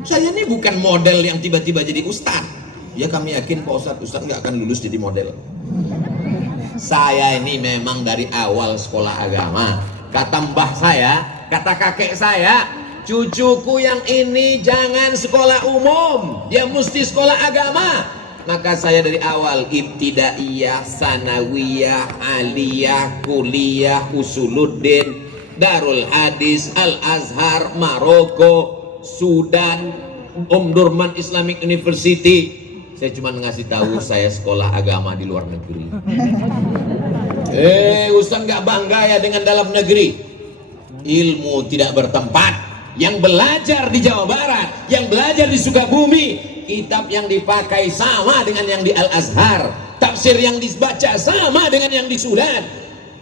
Saya ini bukan model yang tiba-tiba jadi ustadz. Ya kami yakin Pak Ustadz nggak akan lulus jadi model. Saya ini memang dari awal sekolah agama. Kata mbah saya, kata kakek saya, cucuku yang ini jangan sekolah umum, dia mesti sekolah agama. Maka saya dari awal ibtidaiyah, sanawiyah, aliyah, kuliah, usuluddin, Darul Hadis, Al Azhar, Maroko, Sudan, Durman Islamic University. Saya cuma ngasih tahu saya sekolah agama di luar negeri. Ustaz nggak bangga ya dengan dalam negeri. Ilmu tidak bertempat. Yang belajar di Jawa Barat, yang belajar di Sukabumi, kitab yang dipakai sama dengan yang di Al Azhar, tafsir yang dibaca sama dengan yang di Sudan.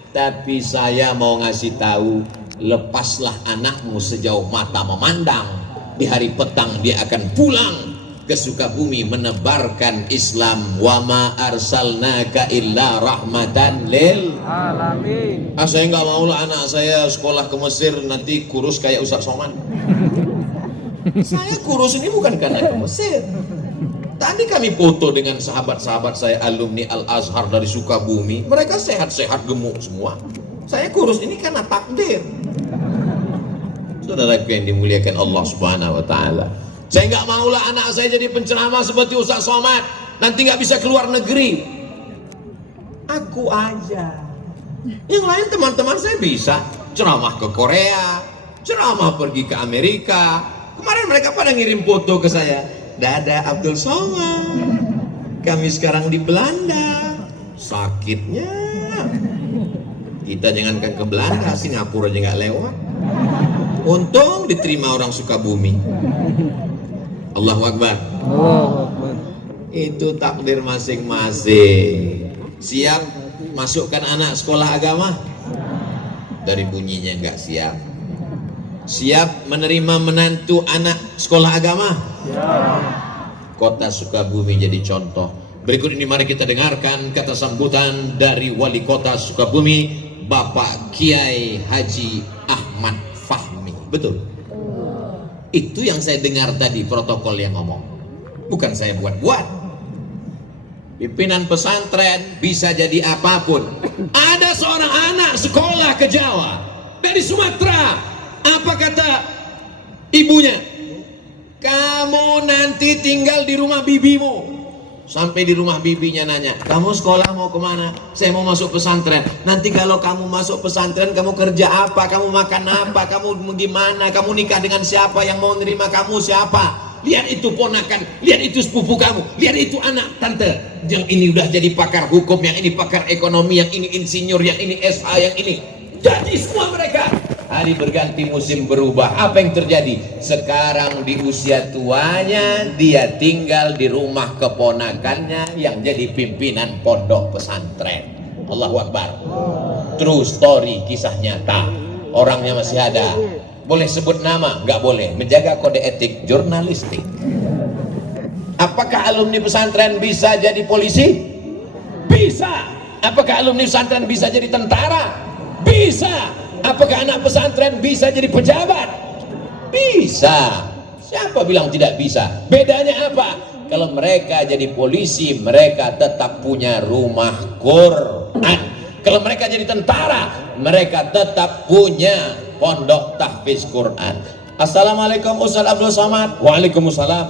Tapi saya mau ngasih tahu, lepaslah anakmu sejauh mata memandang. Di hari petang dia akan pulang ke Sukabumi menebarkan Islam. Wa ma arsalnaka illa rahmatan lil alamin. Saya nggak mau lah anak saya sekolah ke Mesir nanti kurus kayak Ustaz Somad. Saya kurus ini bukan karena ke Mesir. Tadi kami foto dengan sahabat-sahabat saya alumni Al Azhar dari Sukabumi. Mereka sehat-sehat, gemuk semua. Saya kurus ini karena takdir. Saudaraku yang dimuliakan Allah Subhanahu wa taala. Saya nggak maulah anak saya jadi penceramah seperti Ustaz Somad, nanti nggak bisa keluar negeri. Aku aja. Yang lain teman-teman saya bisa ceramah ke Korea, ceramah pergi ke Amerika. Kemarin mereka pada ngirim foto ke saya. Dada Abdul Somad. Kami sekarang di Belanda. Sakitnya. Kita jangankan ke Belanda, Singapura aja nggak lewat. Untung diterima orang Sukabumi. Allahu Akbar. Itu takdir masing-masing. Siap masukkan anak sekolah agama? Dari bunyinya nggak siap. Siap menerima menantu anak sekolah agama? Kota Sukabumi jadi contoh. Berikut ini mari kita dengarkan kata sambutan dari Wali Kota Sukabumi, Bapak Kiai Haji Ahmad Fahmi. Betul? Itu yang saya dengar tadi protokol yang ngomong. Bukan saya buat-buat. Pimpinan pesantren bisa jadi apapun. Ada seorang anak sekolah ke Jawa dari Sumatera. Apa kata ibunya? Kamu nanti tinggal di rumah bibimu. Sampai di rumah bibinya nanya, kamu sekolah mau kemana? Saya mau masuk pesantren. Nanti kalau kamu masuk pesantren, kamu kerja apa? Kamu makan apa? Kamu gimana? Kamu nikah dengan siapa? Yang mau nerima kamu siapa? Lihat itu ponakan, lihat itu sepupu kamu, lihat itu anak tante. Yang ini udah jadi pakar hukum, yang ini pakar ekonomi, yang ini insinyur, yang ini SA, yang ini. Jadi semua mereka. Hari berganti musim berubah. Apa yang terjadi? Sekarang di usia tuanya dia tinggal di rumah keponakannya yang jadi pimpinan pondok pesantren. Allahu Akbar. True story, kisah nyata. Orangnya masih ada. Boleh sebut nama? Nggak boleh. Menjaga kode etik jurnalistik. Apakah alumni pesantren bisa jadi polisi? Bisa. Apakah alumni pesantren bisa jadi tentara? Bisa. Apakah anak pesantren bisa jadi pejabat? Bisa. Siapa bilang tidak bisa? Bedanya apa? Kalau mereka jadi polisi, mereka tetap punya rumah Quran. Kalau mereka jadi tentara, mereka tetap punya pondok tahfiz Quran. Assalamualaikum Ustaz Abdul Somad. Waalaikumsalam.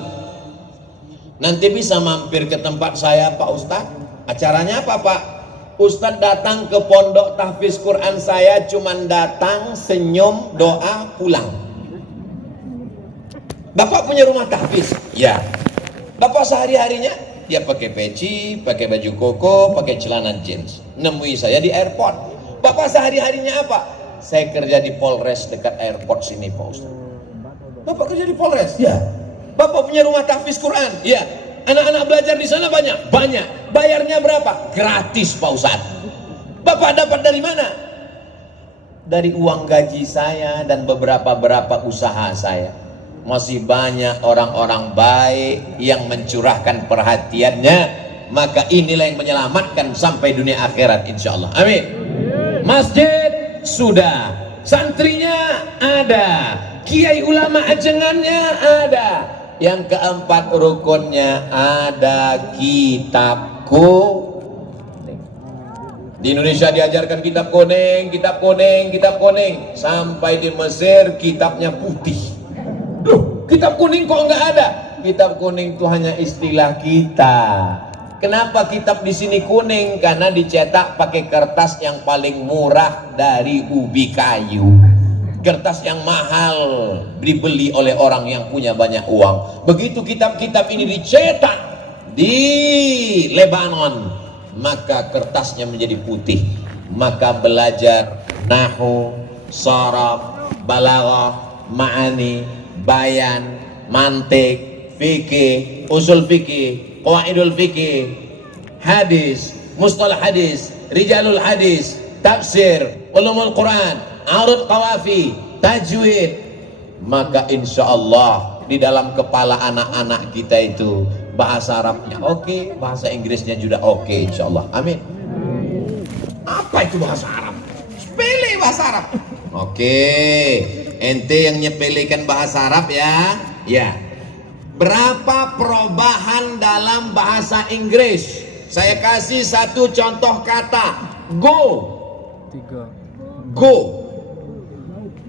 Nanti bisa mampir ke tempat saya Pak Ustaz? Acaranya apa Pak? Ustadz datang ke pondok tahfiz Quran saya, cuman datang, senyum, doa, pulang. Bapak punya rumah tahfiz? Ya. Bapak sehari-harinya? Dia pakai peci, pakai baju koko, pakai celana jeans. Nemui saya di airport. Bapak sehari-harinya apa? Saya kerja di Polres dekat airport sini Pak Ustaz. Bapak kerja di Polres? Ya. Bapak punya rumah tahfiz Quran? Ya. Anak-anak belajar di sana banyak? Banyak. Bayarnya berapa? Gratis Pak Ustaz. Bapak dapat dari mana? Dari uang gaji saya dan beberapa usaha saya. Masih banyak orang-orang baik yang mencurahkan perhatiannya, maka inilah yang menyelamatkan sampai dunia akhirat insyaallah. Amin. Masjid sudah, santrinya ada, kiai ulama ajengannya ada. Yang keempat rukunnya ada kitabku. Di Indonesia diajarkan kitab kuning, kitab kuning, kitab kuning. Sampai di Mesir kitabnya putih. Duh, kitab kuning kok nggak ada? Kitab kuning itu hanya istilah kita. Kenapa kitab di sini kuning? Karena dicetak pakai kertas yang paling murah dari ubi kayu. Kertas yang mahal dibeli oleh orang yang punya banyak uang. Begitu kitab-kitab ini dicetak di Lebanon, maka kertasnya menjadi putih. Maka belajar nahwu, sharaf, balaghah, ma'ani, bayan, mantik, fikih, usul fikih, qawaidul fikih, hadis, mustalah hadis, rijalul hadis, tafsir, ulumul Quran, arud qawafi, tajwid. Maka insya Allah di dalam kepala anak-anak kita itu bahasa Arabnya oke, bahasa Inggrisnya juga oke insya Allah. Amin. Apa itu bahasa Arab? Sepele bahasa Arab. Oke, ente yang nyepelekan bahasa Arab ya. Ya. Berapa perubahan dalam bahasa Inggris? Saya kasih satu contoh kata. Go. 3. Go.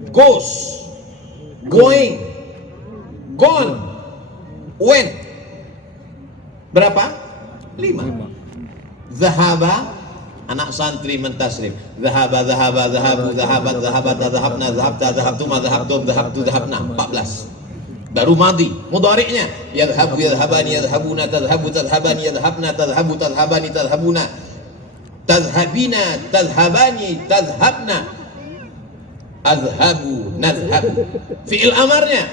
Goes. Going. Gone. Went. Berapa? 5. Zahaba, anak santri mentasrif. Zahaba, zahaba, zahabu, zahabat, zahabat, zahabna, zahabta, zahabtuma, zahabtum, zahabtu, zahabna. 14. Baru madi, mudhari'nya. Yadhabu, yadhabani, yadhabuna, tadhabu, tadhabani, yadhabna, tadhabu, tadhabani, tadhabuna. Tadhabina, tadhabani, tadhabna. Azhabu, nadhabu. Fi'il amarnya.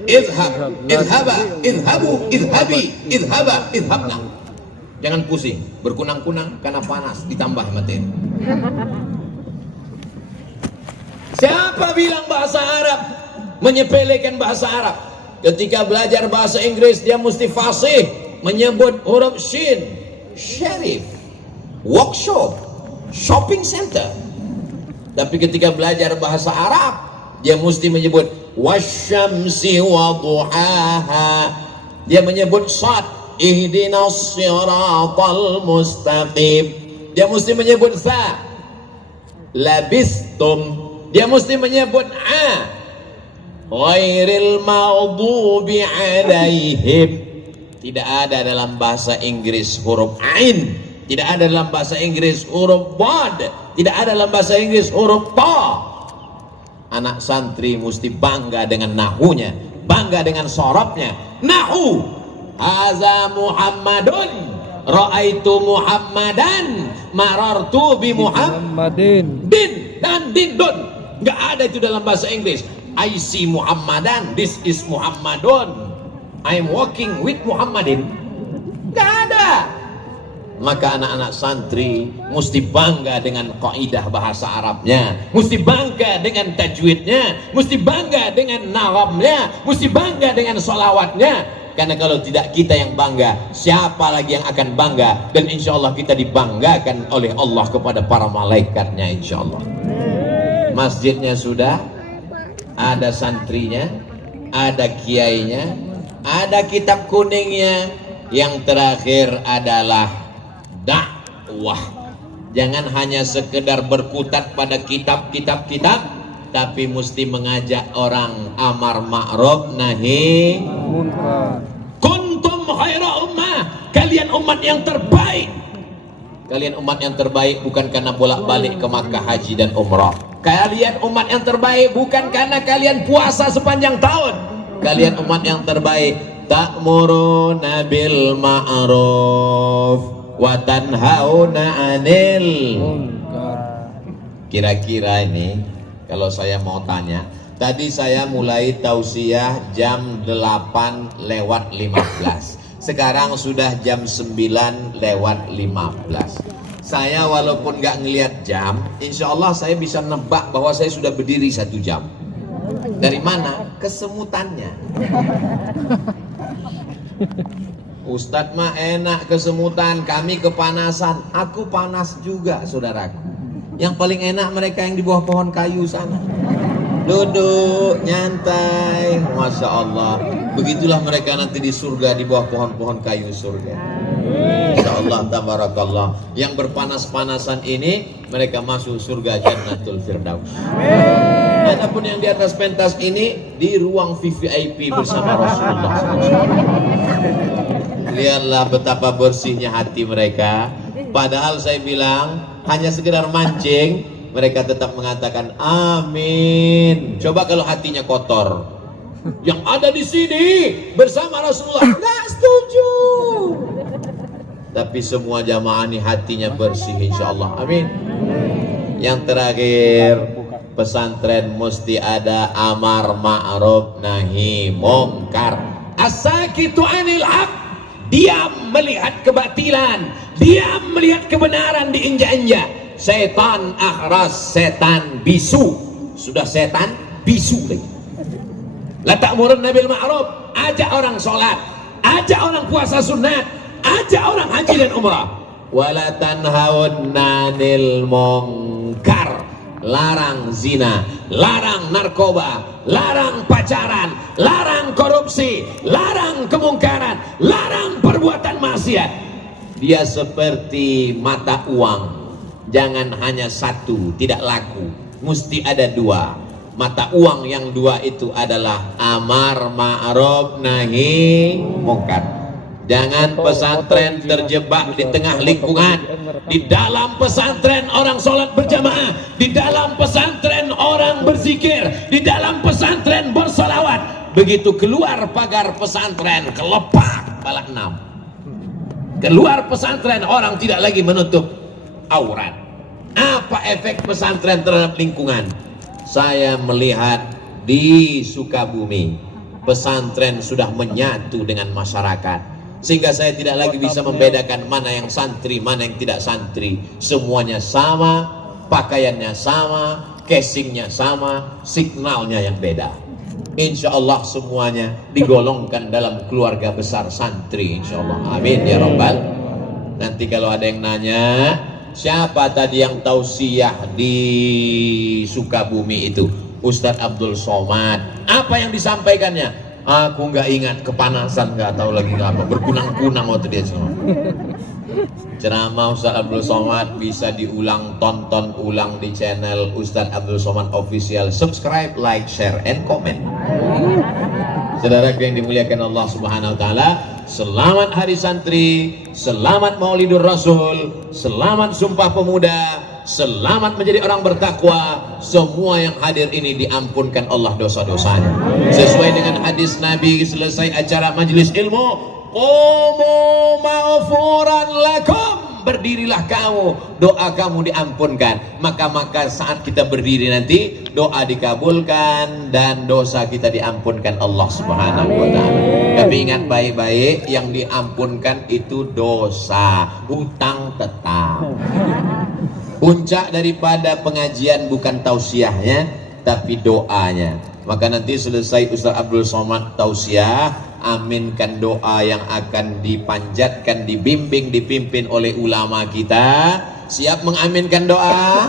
Idhab, idhaba, idhabu, idhabi, idhaba, idhabna. Jangan pusing, berkunang-kunang karena panas, ditambah materi. Siapa bilang bahasa Arab menyepelekan bahasa Arab? Ketika belajar bahasa Inggris dia mesti fasih menyebut huruf shin, syarif, workshop, shopping center. Tapi ketika belajar bahasa Arab dia mesti menyebut wasyamsi wa duhaha. Dia menyebut sad, ihdinas siratal mustaqim. Dia mesti menyebut za, labistum. Dia mesti menyebut a, ghairil maghdubi alaihim. Tidak ada dalam bahasa Inggris huruf ain, tidak ada dalam bahasa Inggris huruf bad, tidak ada dalam bahasa Inggris huruf ta. Anak santri mesti bangga dengan nahunya, bangga dengan sorabnya. Nahu, haza Muhammadun, ra'aitu Muhammadan, marartu bi Muhammadin. Din dan dindun, nggak ada itu dalam bahasa Inggris. I see Muhammadan, this is Muhammadun, I'm walking with Muhammadin. Nggak ada. Maka anak-anak santri mesti bangga dengan kaidah bahasa Arabnya, mesti bangga dengan tajwidnya, mesti bangga dengan naramnya, mesti bangga dengan sholawatnya. Karena kalau tidak kita yang bangga, siapa lagi yang akan bangga? Dan insya Allah kita dibanggakan oleh Allah kepada para malaikatnya insya Allah. Masjidnya sudah, ada santrinya, ada kiainya, ada kitab kuningnya. Yang terakhir adalah dakwah. Jangan hanya sekedar berkutat pada kitab-kitab, tapi mesti mengajak orang amar ma'ruf nahi munkar. Kuntum khaira ummah, kalian umat yang terbaik. Kalian umat yang terbaik bukan karena bolak-balik ke Makkah haji dan umrah. Kalian umat yang terbaik bukan karena kalian puasa sepanjang tahun. Kalian umat yang terbaik ta'muruna bil ma'ruf wa tanhauna 'anil. Kira-kira ini Kalau saya mau tanya, tadi saya mulai tausiah jam 8 lewat 15. Sekarang sudah jam 9 lewat 15. Saya walaupun nggak ngelihat jam, insya Allah saya bisa nebak bahwa saya sudah berdiri 1 jam. Dari mana? Kesemutannya. Ustadz mah enak kesemutan, kami kepanasan. Aku panas juga, saudaraku. Yang paling enak mereka yang di bawah pohon kayu sana. Duduk, nyantai, Masya Allah. Begitulah mereka nanti di surga, di bawah pohon-pohon kayu surga. Insya Allah, tabarakallah. Yang berpanas-panasan ini, mereka masuk surga Jannatul Firdaus. Adapun yang di atas pentas ini, di ruang VVIP bersama Rasulullah SAW. Lihatlah betapa bersihnya hati mereka. Padahal saya bilang hanya sekedar mancing, mereka tetap mengatakan amin. Coba kalau hatinya kotor, yang ada di sini bersama Rasulullah nggak setuju. Tapi semua jamaah ini hatinya bersih, insya Allah. Amin. Yang terakhir, pesantren mesti ada amar ma'ruf nahi mungkar. As-sakitu 'anil haq, diam melihat kebatilan, diam melihat kebenaran diinjak-injak. Setan akhras, setan bisu. Sudah setan bisu lagi. La ta'murunna bil ma'ruf, ajak orang sholat, ajak orang puasa sunat, ajak orang haji dan umrah. Wala tanhaunna 'anil munkar, larang zina, larang narkoba, larang pacaran, larang korupsi, larang kemungkaran, larang perbuatan maksiat. Dia seperti mata uang, jangan hanya satu, tidak laku, mesti ada 2. Mata uang yang 2 itu adalah amar ma'ruf nahi mungkar. Jangan pesantren terjebak di tengah lingkungan. Di dalam pesantren orang sholat berjamaah, di dalam pesantren orang berzikir, di dalam pesantren bersalawat. Begitu keluar pagar pesantren, kelepak balak 6. Keluar pesantren, orang tidak lagi menutup aurat. Apa efek pesantren terhadap lingkungan? Saya melihat di Sukabumi, pesantren sudah menyatu dengan masyarakat, sehingga saya tidak lagi bisa membedakan mana yang santri, mana yang tidak santri. Semuanya sama, pakaiannya sama, casingnya sama, signalnya yang beda. Insya Allah semuanya digolongkan dalam keluarga besar santri, insya Allah. Amin ya Rabbal. Nanti kalau ada yang nanya, siapa tadi yang tausiah di Sukabumi itu? Ustadz Abdul Somad. Apa yang disampaikannya? Aku nggak ingat, kepanasan, nggak tahu lagi nggak apa, berkunang-kunang waktu dia semua. Ceramah Ustadz Abdul Somad bisa diulang, tonton ulang di channel Ustadz Abdul Somad Official. Subscribe, like, share, and comment. Saudara yang dimuliakan Allah Subhanahu Wa Taala, selamat Hari Santri, selamat Maulidur Rasul, selamat Sumpah Pemuda, selamat menjadi orang bertakwa. Semua yang hadir ini diampunkan Allah dosa-dosanya. Sesuai dengan hadis Nabi, selesai acara majelis ilmu, qumu maghfuran lakum, berdirilah kamu, doa kamu diampunkan. Maka saat kita berdiri nanti, doa dikabulkan dan dosa kita diampunkan Allah Subhanahu Wa Taala. Tapi ingat baik-baik, yang diampunkan itu dosa, hutang tetap. Puncak daripada pengajian bukan tausiahnya, tapi doanya. Maka nanti selesai Ustaz Abdul Somad tausiah, aminkan doa yang akan dipanjatkan, dibimbing, dipimpin oleh ulama kita. Siap mengaminkan doa?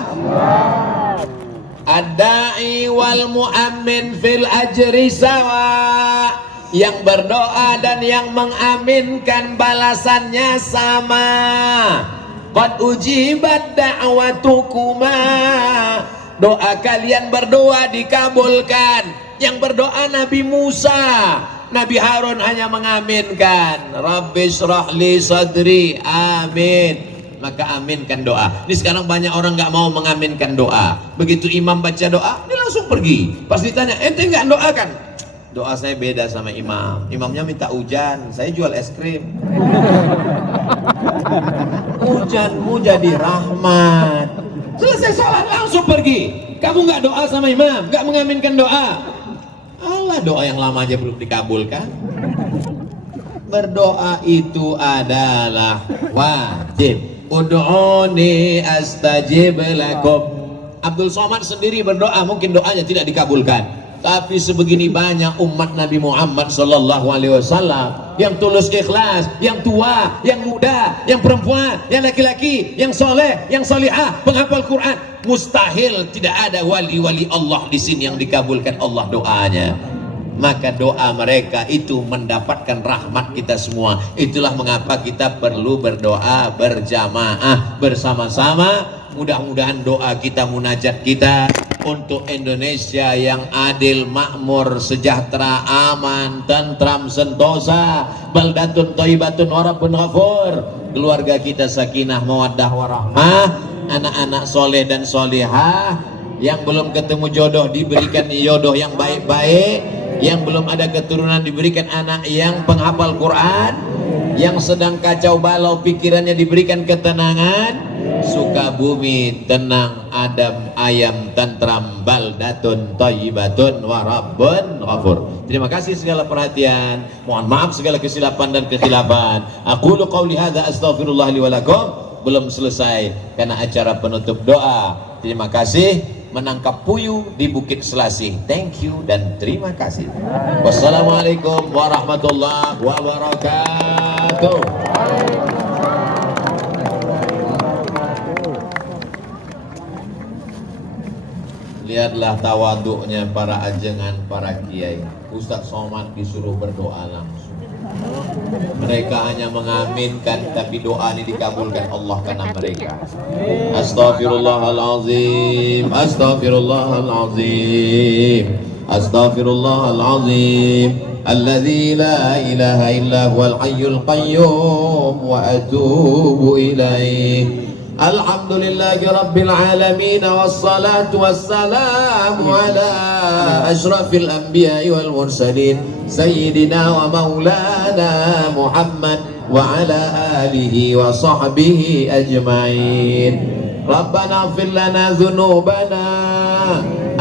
Ad-da'i wal mu'ammin fil ajri sawa. Yang berdoa dan yang mengaminkan balasannya sama. Qad ujibat da'watukuma, doa kalian berdoa dikabulkan. Yang berdoa Nabi Musa, Nabi Harun hanya mengaminkan, Rabbi shrahli sadri, amin. Maka aminkan doa. Ini sekarang banyak orang nggak mau mengaminkan doa. Begitu imam baca doa, dia langsung pergi. Pas ditanya, ente nggak doakan? Doa saya beda sama imam. Imamnya minta hujan, saya jual es krim. Hujanmu jadi rahmat, Selesai sholat langsung pergi. Kamu nggak doa sama imam, nggak mengaminkan doa. Allah, doa yang lama aja belum dikabulkan. Berdoa itu adalah wajib. Ud'uni astajib lakum. Abdul Somad sendiri berdoa, mungkin doanya tidak dikabulkan, tapi sebegini banyak umat Nabi Muhammad sallallahu alaihi wasallam yang tulus ikhlas, yang tua, yang muda, yang perempuan, yang laki-laki, yang soleh, yang solihah, penghafal Quran. Mustahil tidak ada wali-wali Allah di sini yang dikabulkan Allah doanya. Maka doa mereka itu mendapatkan rahmat kita semua. Itulah mengapa kita perlu berdoa berjamaah bersama-sama. Mudah-mudahan doa kita, munajat kita untuk Indonesia yang adil, makmur, sejahtera, aman, tentram, sentosa, baldatun thayyibatun wa rabbun ghafur. Keluarga kita sakinah, mawaddah, warahmah, anak-anak soleh dan solihah. Yang belum ketemu jodoh diberikan jodoh yang baik-baik, yang belum ada keturunan diberikan anak yang penghafal Quran, yang sedang kacau balau pikirannya diberikan ketenangan. Sukabumi tenang, adem, ayam, tentram, baldatun thayyibatun wa rabbun ghafur. Terima kasih segala perhatian. Mohon maaf segala kesilapan dan kekhilafan. Aqulu qauli hadza astaghfirullah li wa lakum. Belum selesai karena acara penutup doa. Terima kasih. Menangkap puyuh di Bukit Selasih. Thank you dan terima kasih. Wassalamualaikum warahmatullahi wabarakatuh. Lihatlah tawaduknya para ajengan, para kiai. Ustaz Somad disuruh berdoa langsung. Mereka hanya mengaminkan, tapi doa ini dikabulkan Allah karena mereka. Astaghfirullahalazim, astaghfirullahalazim, astaghfirullahalazim, alladzi la ilaha illa huwal hayyul qayyum wa atubu ilaih. Alhamdulillahi rabbil alamin, wassalatu wassalamu ala ashrafil anbiya'i wal mursalin sayyidina wa maulana Muhammad wa ala alihi wa sahbihi ajma'in. Rabbana ighfir lana dzunubana,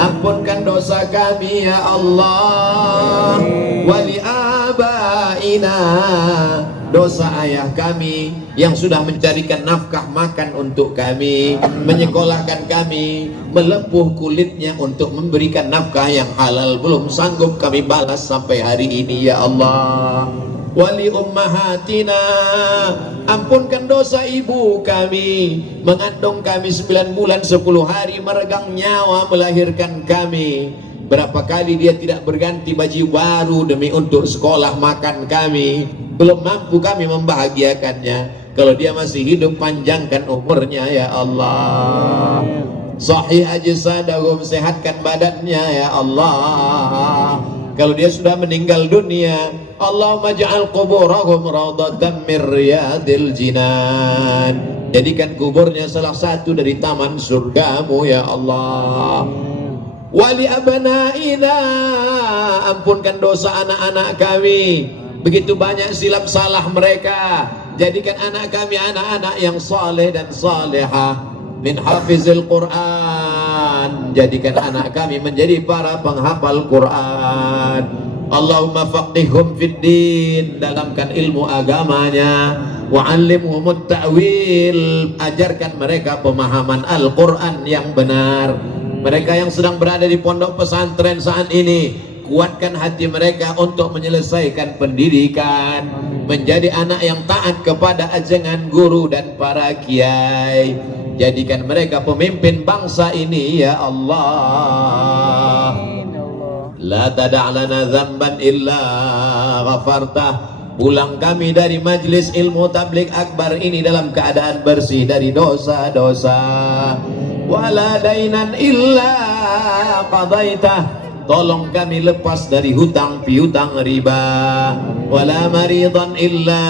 ampunkan dosa kami ya Allah, wa li abaina, dosa ayah kami yang sudah mencarikan nafkah makan untuk kami, menyekolahkan kami, melepuh kulitnya untuk memberikan nafkah yang halal, belum sanggup kami balas sampai hari ini ya Allah. Wali ummahatina, ampunkan dosa ibu kami, mengandung kami 9 bulan 10 hari, meregang nyawa melahirkan kami. Berapa kali dia tidak berganti baju baru demi untuk sekolah makan kami, belum mampu kami membahagiakannya. Kalau dia masih hidup, panjangkan umurnya ya Allah. Sahih ajsadahum, sehatkan badannya ya Allah. Kalau dia sudah meninggal dunia, Allahumma ja'al quburahum rawdatan min riyadil jinan, jadikan kuburnya salah satu dari taman surgamu ya Allah. Wali abnaina, ampunkan dosa anak-anak kami, begitu banyak silap salah mereka. Jadikan anak kami anak-anak yang saleh dan salehah, min hafizil Quran, jadikan anak kami menjadi para penghafal Quran. Allahumma faqihhum fid din, dalamkan ilmu agamanya, wa 'allimhumut ta'wil, ajarkan mereka pemahaman Al-Quran yang benar. Mereka yang sedang berada di pondok pesantren saat ini, kuatkan hati mereka untuk menyelesaikan pendidikan, menjadi anak yang taat kepada ajengan guru dan para kiai. Jadikan mereka pemimpin bangsa ini ya Allah. La tada' lana dzamban illa ghafartah. Pulang kami dari majlis ilmu tabligh akbar ini dalam keadaan bersih dari dosa-dosa. Wala dainan illa qadaitah, tolong kami lepas dari hutang piutang riba. Wala maridan illa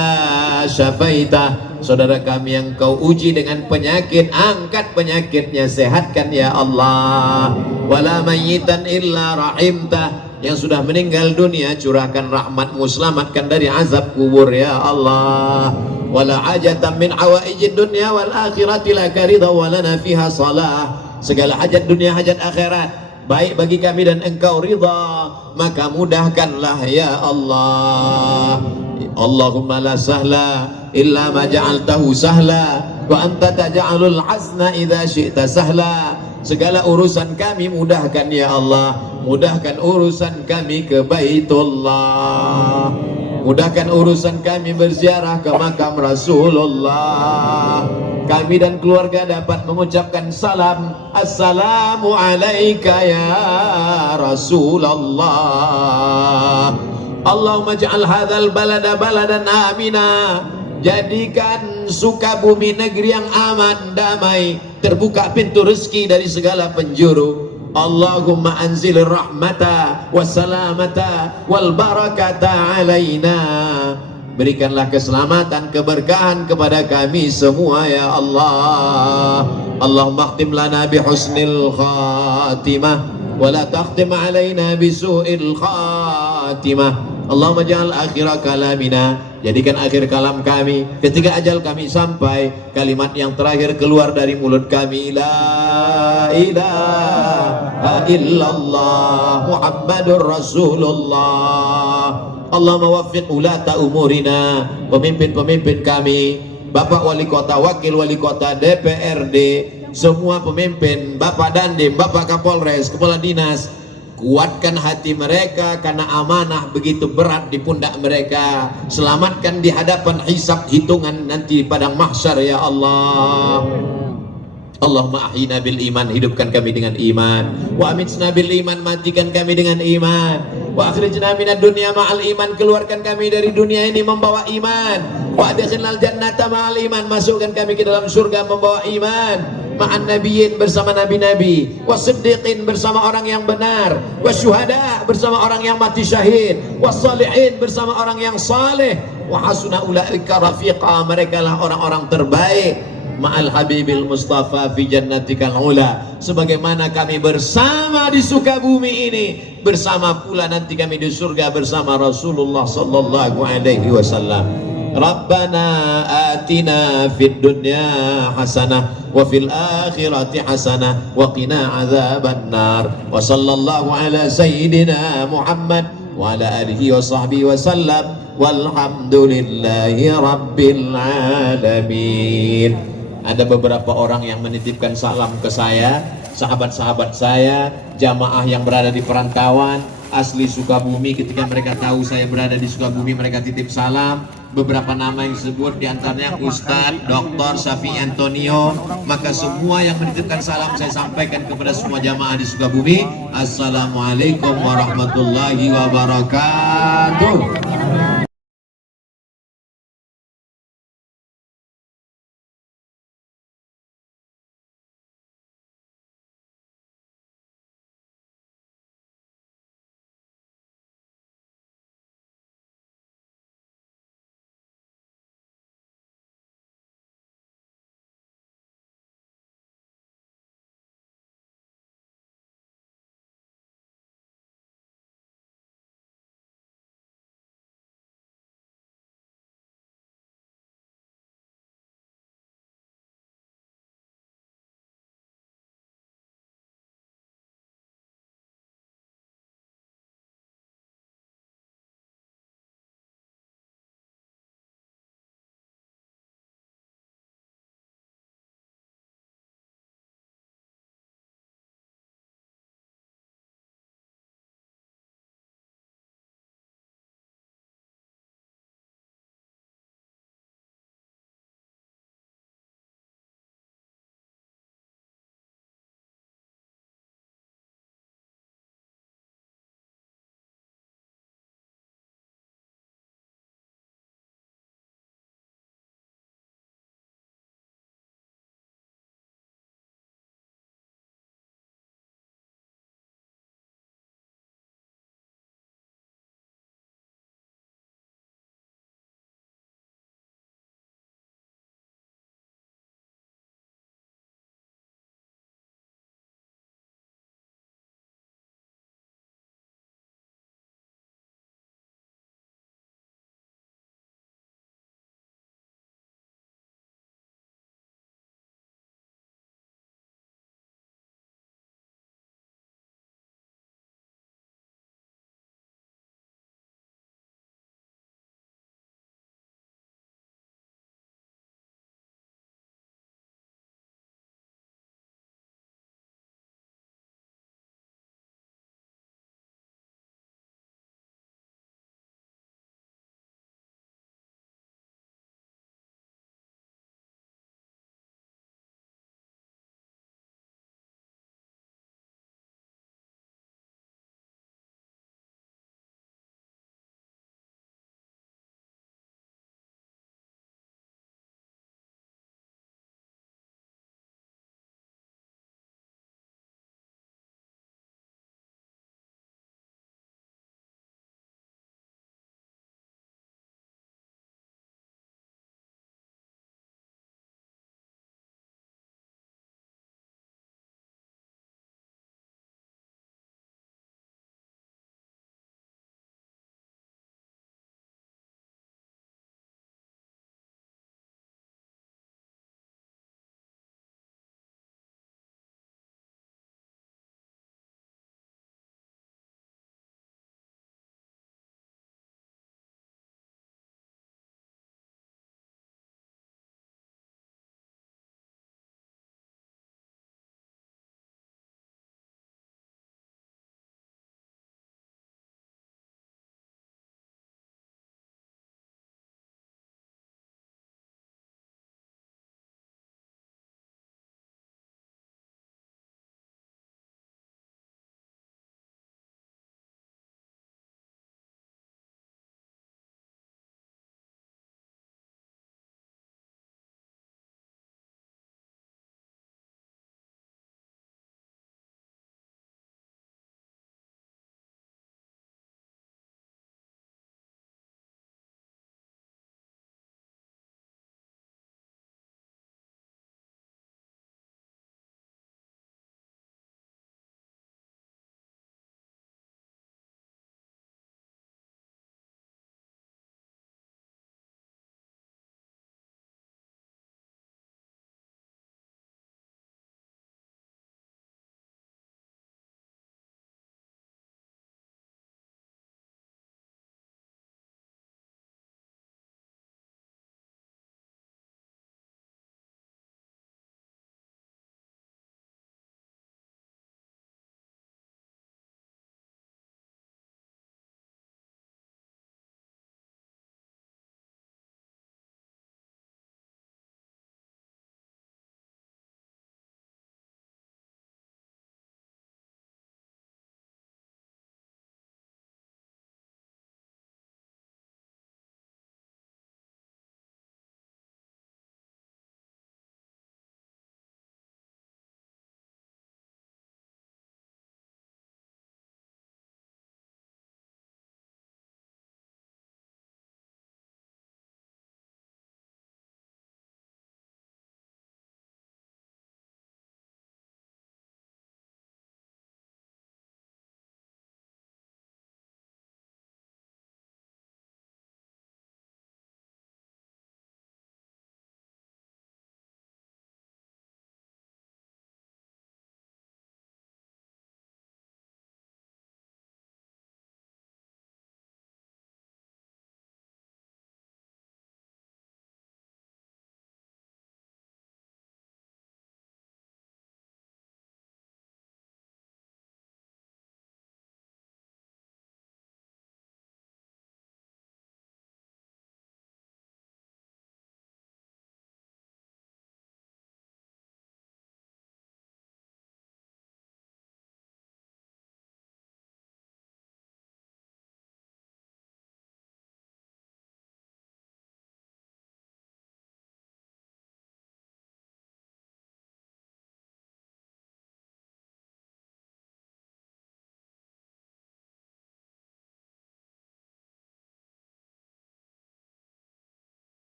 syafaitah, saudara kami yang kau uji dengan penyakit, angkat penyakitnya, sehatkan ya Allah. Wala mayyitan illa rahimtah, yang sudah meninggal dunia curahkan rahmatmu, selamatkan dari azab kubur ya Allah. wala hajatan min hawaijid dunya wal akhirati laka ridha wa lana fiha salah. Segala hajat dunia hajat akhirat baik bagi kami dan engkau ridha, maka mudahkanlah ya Allah. Allahumma la sahla illa ma ja'altahu sahla wa anta taj'alul hazna idza syi'ta sahla. Segala urusan kami mudahkan ya Allah, mudahkan urusan kami ke Baitullah, mudahkan urusan kami berziarah ke makam Rasulullah. Kami dan keluarga dapat mengucapkan salam, assalamu alaika ya Rasulullah. Allahumma ja'al hadzal balada baladan amina. Jadikan Sukabumi negeri yang aman, damai, terbuka pintu rezeki dari segala penjuru. Allahumma anzil rahmata wassalamata wal barakata alaina. Berikanlah keselamatan, keberkahan kepada kami semua ya Allah. Allahumma khtim lana bi husnil khatimah wa la takhtim alaina bi su'il khatimah. Allahumma ja'al akhira kalamina, jadikan akhir kalam kami ketika ajal kami sampai, kalimat yang terakhir keluar dari mulut kami, la ilaha illallah Muhammadur Rasulullah. Allahumma waffiq ulata umurina, pemimpin-pemimpin kami, Bapak Wali Kota, Wakil Wali Kota, DPRD, semua pemimpin, Bapak Dandim, Bapak Kapolres, Kepala Dinas, kuatkan hati mereka karena amanah begitu berat di pundak mereka. Selamatkan di hadapan hisab hitungan nanti di padang mahsyar ya Allah. Allahumma ahyina bil iman, hidupkan kami dengan iman. Wa amitna bil iman, matikan kami dengan iman. Wa akhrijna minad dunya ma'al iman, keluarkan kami dari dunia ini membawa iman. Wa adkhilnal jannata ma'al iman, masukkan kami ke dalam surga membawa iman. Ma'an nabiyyin, bersama nabi-nabi, wasiddiqin, bersama orang yang benar, wasyuhada, bersama orang yang mati syahid, wassalihin, bersama orang yang saleh, wa hasuna ulaika rafiqa, mereka lah orang-orang terbaik. Ma'al habibil mustafa fi jannatikal ula, sebagaimana kami bersama di Sukabumi ini, bersama pula nanti kami di surga bersama Rasulullah sallallahu alaihi wasallam. Rabbana atina fid dunya hasanah wa fil akhirati hasanah wa qina adzabannar. Wa sallallahu ala sayyidina Muhammad wa ala alihi wa sahbihi wa sallam, walhamdulillahi rabbil alamin. Ada beberapa orang yang menitipkan salam ke saya, sahabat-sahabat saya, jamaah yang berada di perantauan asli Sukabumi. Ketika mereka tahu saya berada di Sukabumi, mereka titip salam. Beberapa nama yang disebut diantaranya Ustadz Dr. Syafi Antonio. Maka semua yang menitipkan salam saya sampaikan kepada semua jamaah di Sukabumi. Assalamualaikum warahmatullahi wabarakatuh.